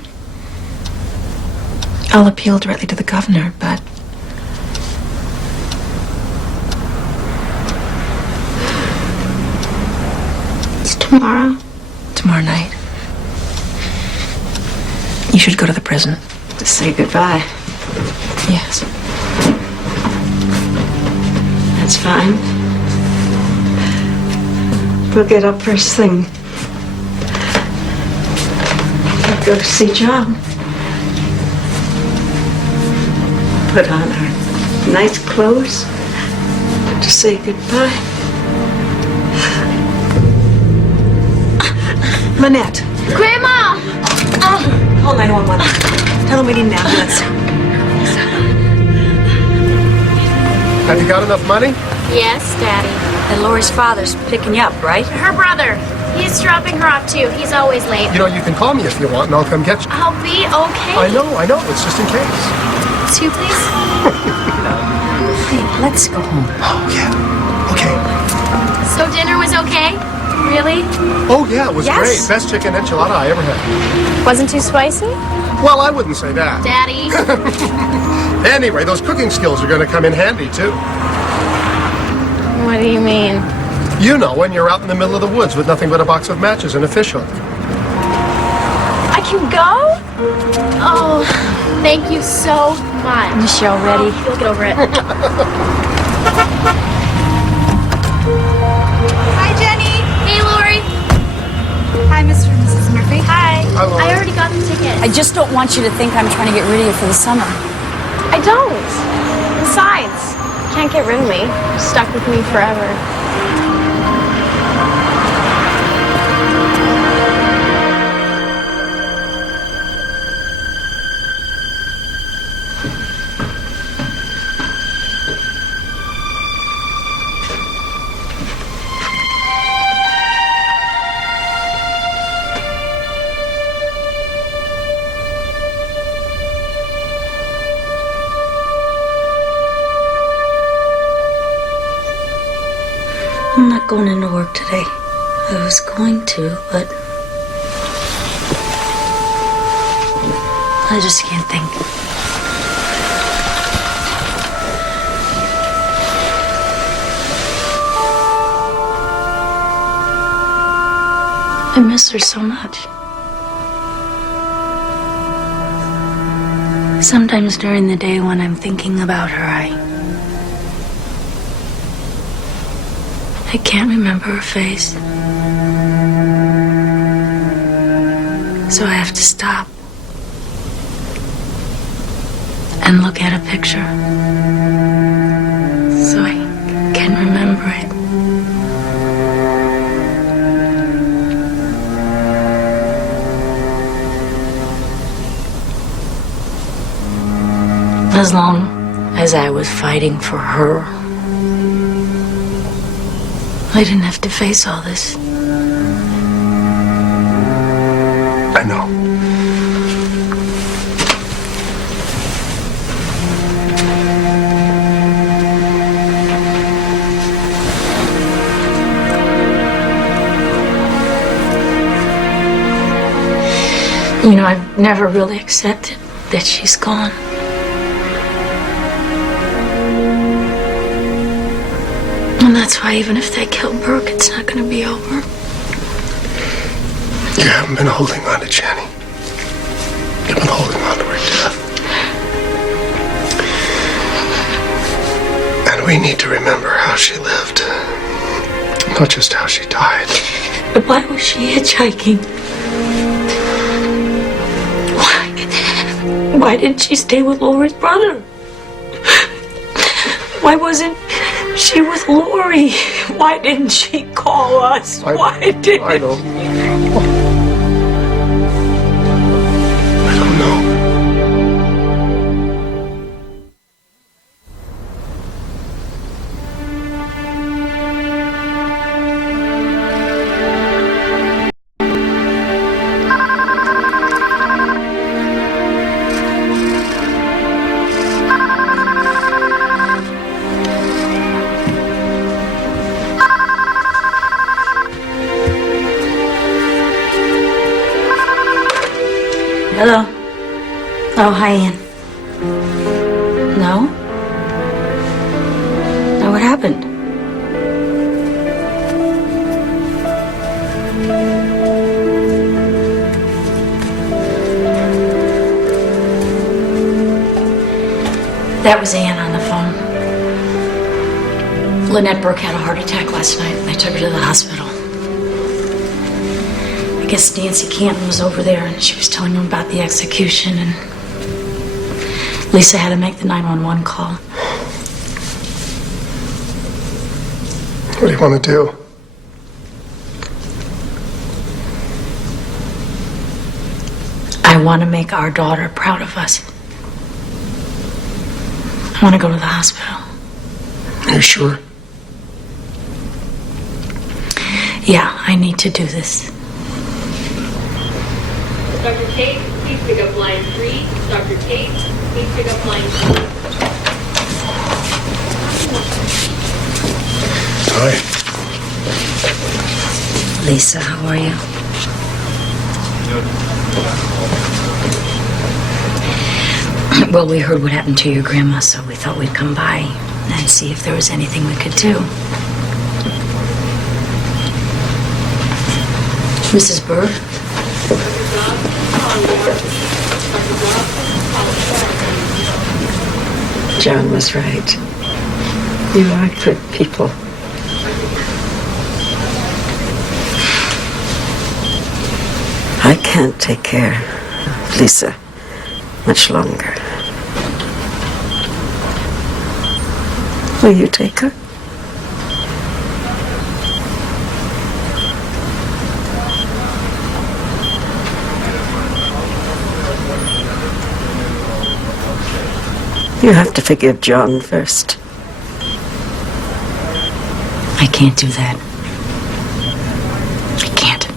I'll appeal directly to the governor, but it's tomorrow. tomorrow night, you should go to the prison. To say goodbye. Yes. That's fine. We'll get up first thing. We'll go to see John. Put on our nice clothes to say goodbye. Lynette, Grandma! call 911. Tell them we need an ambulance. Have you got enough money? Yes, Daddy. And Lori's father's picking you up, right? Her brother. He's dropping her off, too. He's always late. You know, you can call me if you want, and I'll come get you. I'll be okay. I know. It's just in case. 2, please. Hey, let's go home. Oh, yeah. Okay. So dinner was okay? Really? Oh, yeah, it was Yes. great. Best chicken enchilada I ever had. Wasn't too spicy? Well, I wouldn't say that. Daddy. Anyway, those cooking skills are going to come in handy, too. What do you mean? You know, when you're out in the middle of the woods with nothing but a box of matches and a fish hook. I can go? Oh, thank you so much. Michelle, ready? Oh, you'll get over it. Hi, Jenny. Hey, Lori. Hi, Mr. and Mrs. Murphy. Hi. Hi, Lori. I already got the ticket. I just don't want you to think I'm trying to get rid of you for the summer. I don't. Besides, you can't get rid of me. You're stuck with me forever. I'm not going into work today. I was going to, but I just can't think. I miss her so much. Sometimes during the day when I'm thinking about her, I can't remember her face. So I have to stop and look at a picture so I can remember it. As long as I was fighting for her, I didn't have to face all this. I know. You know, I've never really accepted that she's gone. And that's why even if they kill Burke, it's not going to be over. You haven't been holding on to Jenny. You've been holding on to her death. And we need to remember how she lived. Not just how she died. But why was she hitchhiking? Why didn't she stay with Lori's brother? Why wasn't she with Lori? Why didn't she call us? Why didn't I don't know. Hello? Oh, hi, Ann. No? No, what happened? That was Ann on the phone. Lynette Burke had a heart attack last night, and they took her to the hospital. I guess Nancy Canton was over there, and she was telling them about the execution, and Lisa had to make the 911 call. What do you want to do? I want to make our daughter proud of us. I want to go to the hospital. Are you sure? Yeah, I need to do this. Dr. Tate, please pick up line 3. Dr. Tate, please pick up line 3. Hi. Lisa, how are you? Well, we heard what happened to your grandma, so we thought we'd come by and see if there was anything we could do. Mrs. Burke? John was right. You are good people. I can't take care of Lisa much longer. Will you take her? You have to forgive John first. I can't do that. I can't.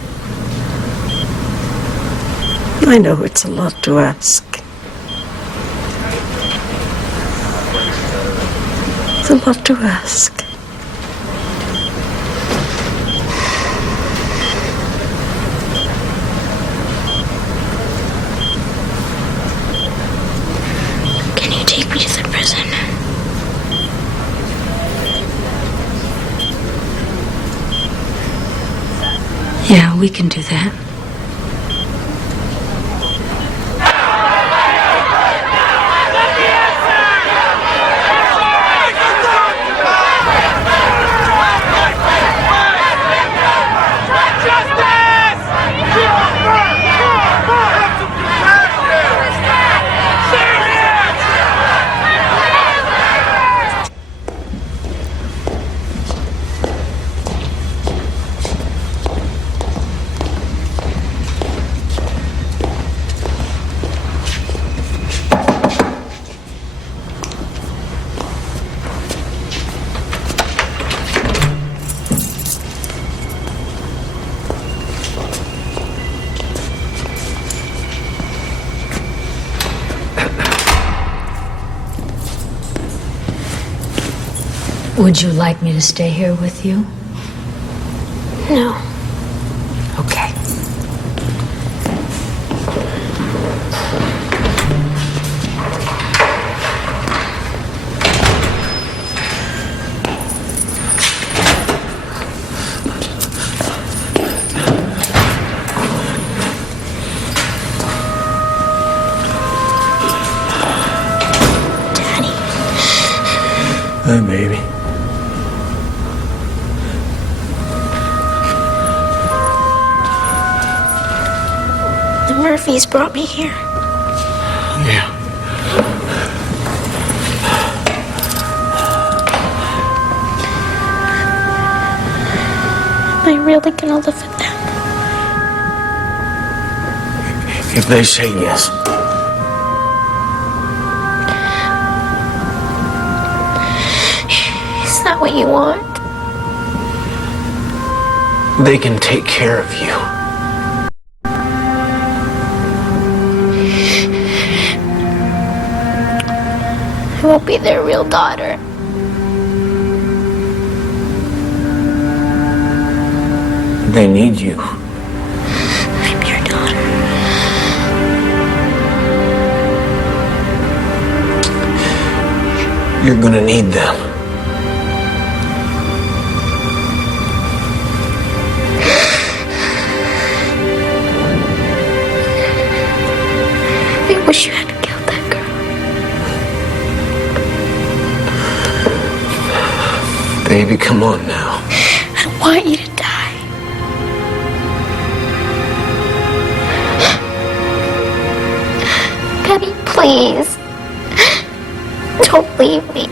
I know it's a lot to ask. It's a lot to ask. Can you take me to the prison? Yeah, we can do that. Would you like me to stay here with you? No. Okay. Hi, baby. The Murphys brought me here. Yeah. Am I really gonna live with them? If they say yes. Is that what you want? They can take care of you. I won't be their real daughter. They need you. I'm your daughter. You're gonna need them. I wish you hadn't killed that girl. Baby, come on now. I don't want you to die. Daddy, please. Don't leave me.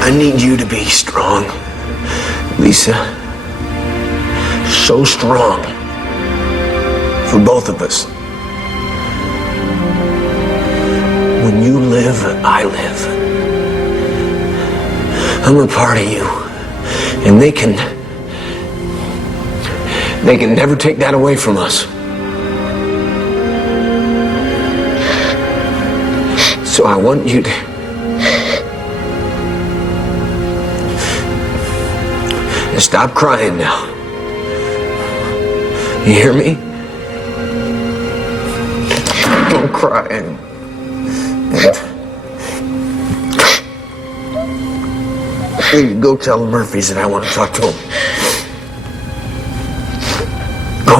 I need you to be strong, Lisa. So strong. For both of us. When you live, I live. I'm a part of you. And they can never take that away from us. So I want you to stop crying now. You hear me? Don't cry and go tell the Murphys that I want to talk to them. Go.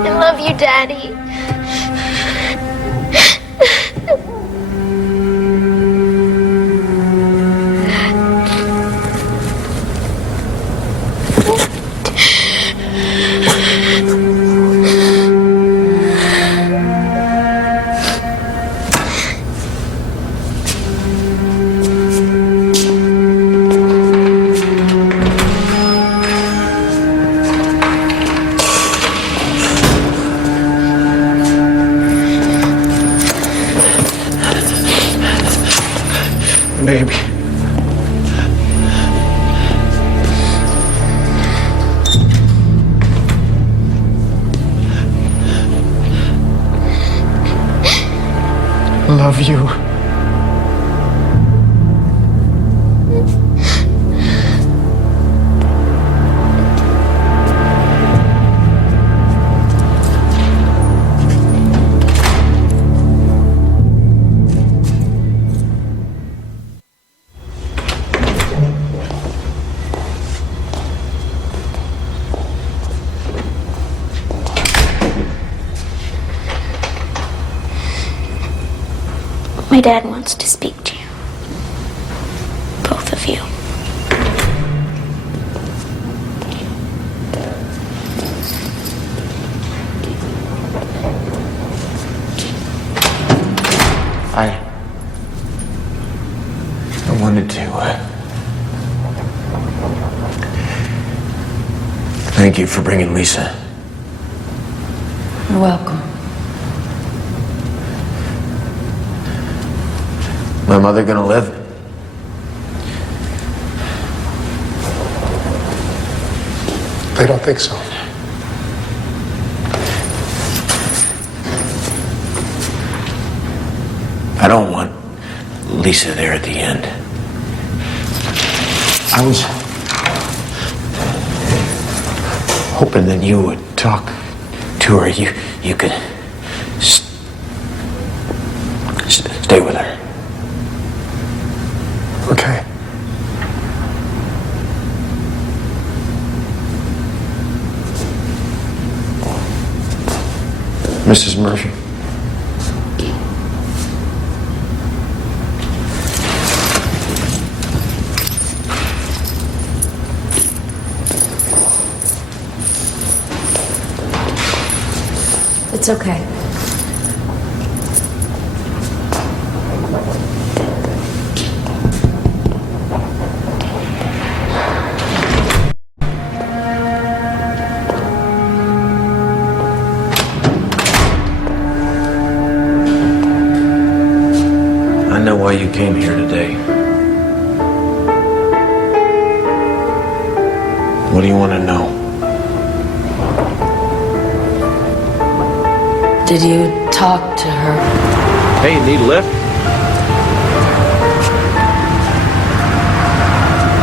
I love you, Daddy. Baby. Love you. My dad wants to speak to you. Both of you. I wanted to thank you for bringing Lisa. You're welcome. My mother gonna live? I don't think so. I don't want Lisa there at the end. I was hoping that you would talk to her. You could stay with her. Okay. Mrs. Murphy. It's okay. I know why you came here today. What do you want to know? Did you talk to her? Hey, you need a lift?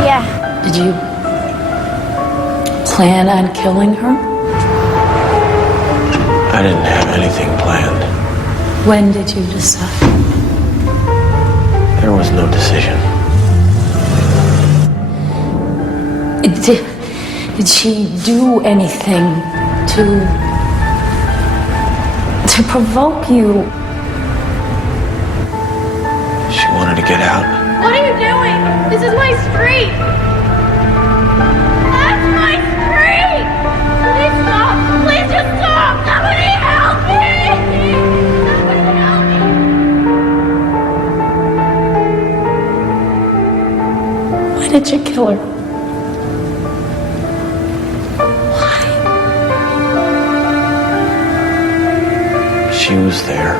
Yeah. Did you plan on killing her? I didn't have anything planned. When did you decide? There was no decision. Did she do anything to provoke you? She wanted to get out. What are you doing? This is my street. That's my street. Please stop. Please just stop. Somebody help me. Somebody help me. Why did you kill her? She was there.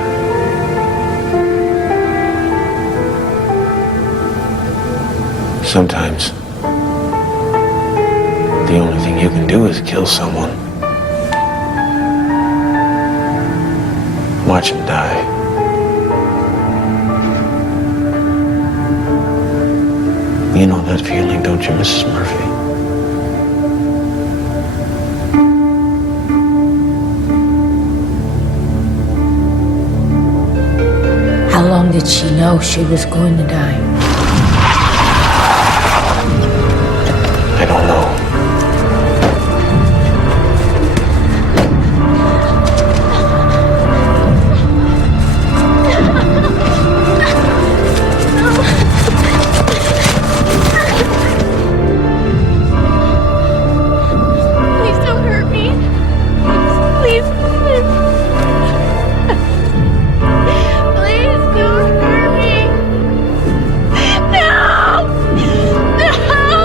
Sometimes, the only thing you can do is kill someone. Watch him die. You know that feeling, don't you, Mrs. Murphy? How long did she know she was going to die? I don't know. Please don't hurt me. Please. Please don't hurt me. No! No!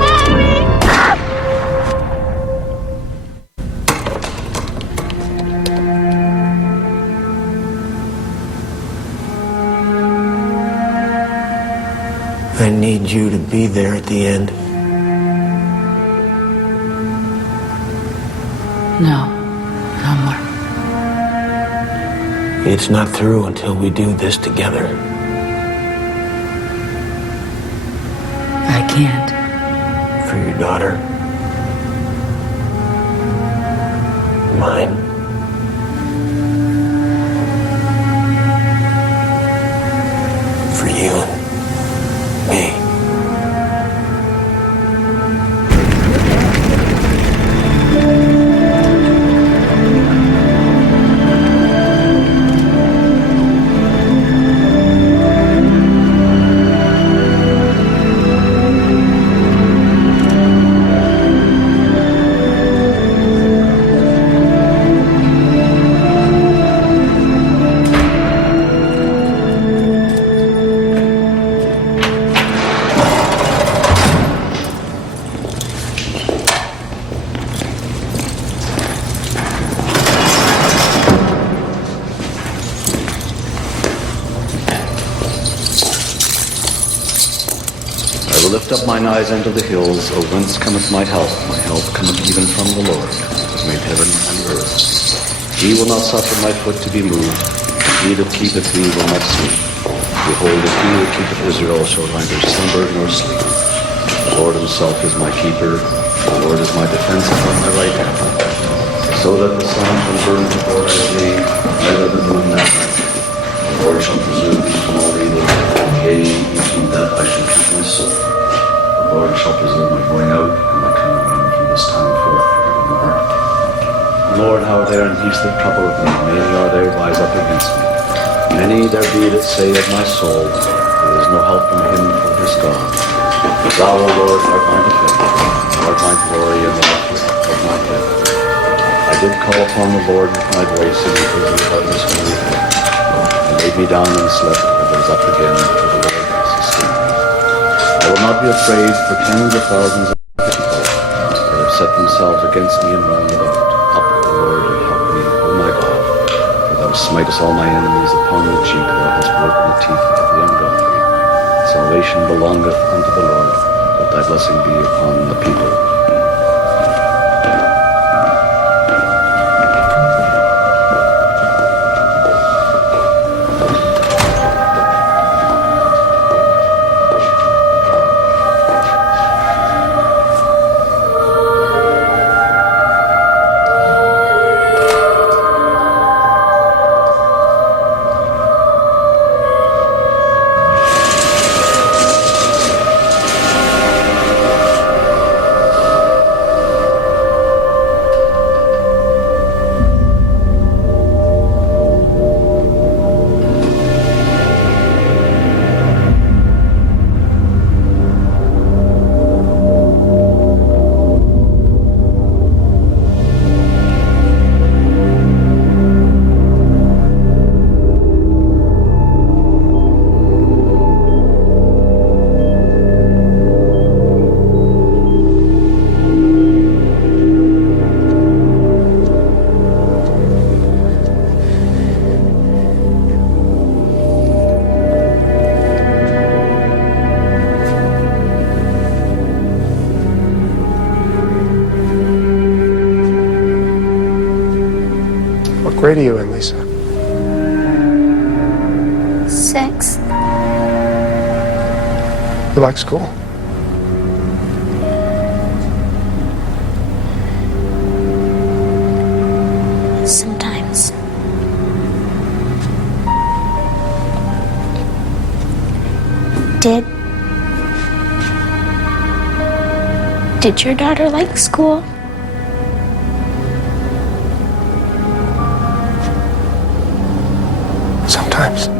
Mommy! I need you to be there at the end. No. No more. It's not through until we do this together. I can't. For your daughter. Mine. For you and me. I will lift up mine eyes unto the hills, O whence cometh my help? My help cometh even from the Lord, who made heaven and earth. He will not suffer my foot to be moved. He that keepeth thee will not sleep. Behold, if he that keepeth Israel shall neither slumber nor sleep. The Lord himself is my keeper. The Lord is my defense upon my right hand. So that the sun shall burn before thy day, neither the moon that night. The Lord shall preserve thee from all evil. Yea, even that I shall keep my soul. The Lord shall preserve my going out and my coming in from this time forth forevermore. Lord, how there and peace that troubleth me, many are there rise up against me. Many there be that say of my soul, there is no help from him for his God. But thou, O Lord, art my defense, thou art my glory and the lifter of my head. I did call upon the Lord with my voice in the prison darkness when he heard. He laid me down and slept, and rose up again, for the Lord has sustained me. I will not be afraid for tens of thousands of people that have set themselves against me and round about. Up, O Lord, and help me, O my God. For thou smitest all my enemies upon the cheek, thou hast broken the teeth of the ungodly. Salvation belongeth unto the Lord, let thy blessing be upon the people. You like school? Sometimes. Did your daughter like school? Sometimes.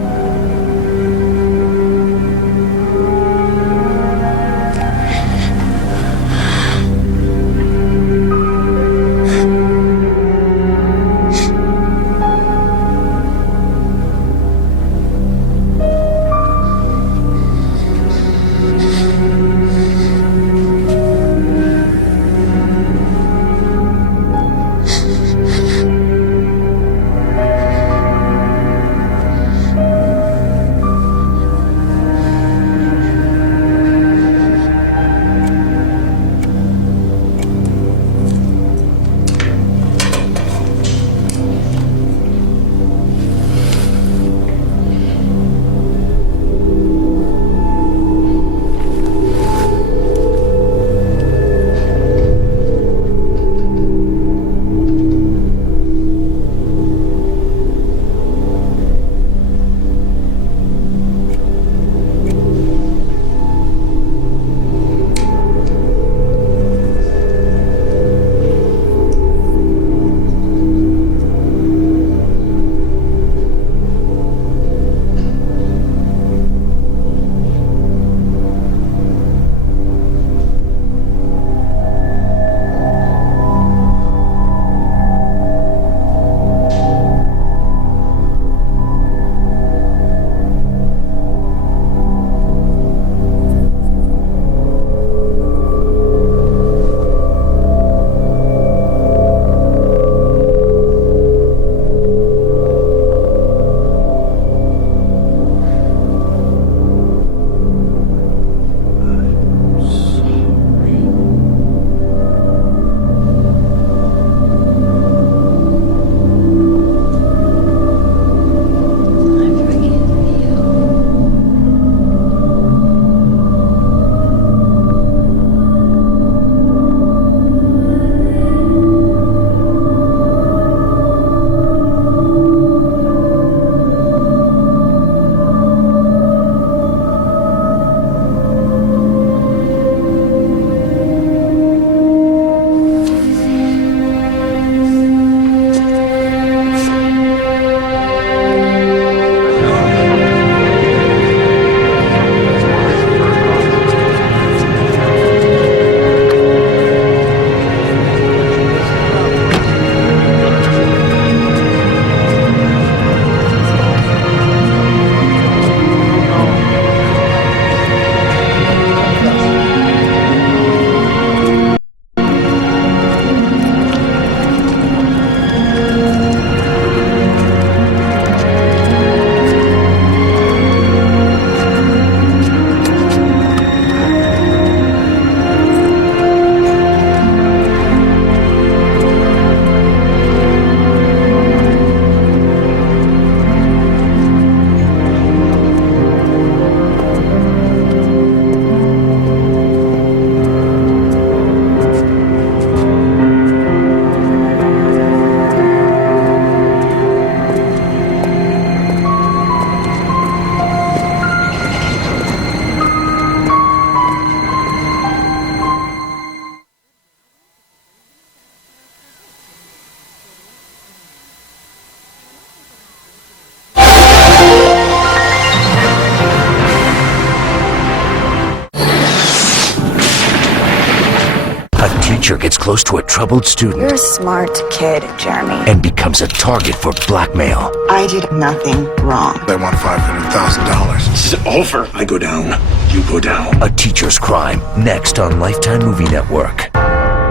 teacher gets close to a troubled student You're a smart kid, Jeremy. and becomes a target for blackmail. I did nothing wrong. They want $500,000. This is over. I go down. You go down. A Teacher's Crime. Next on Lifetime Movie Network.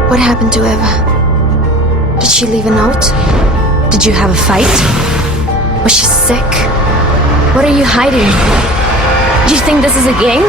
What happened to Eva? Did she leave a note? Did you have a fight? Was she sick? What are you hiding? Do you think this is a game?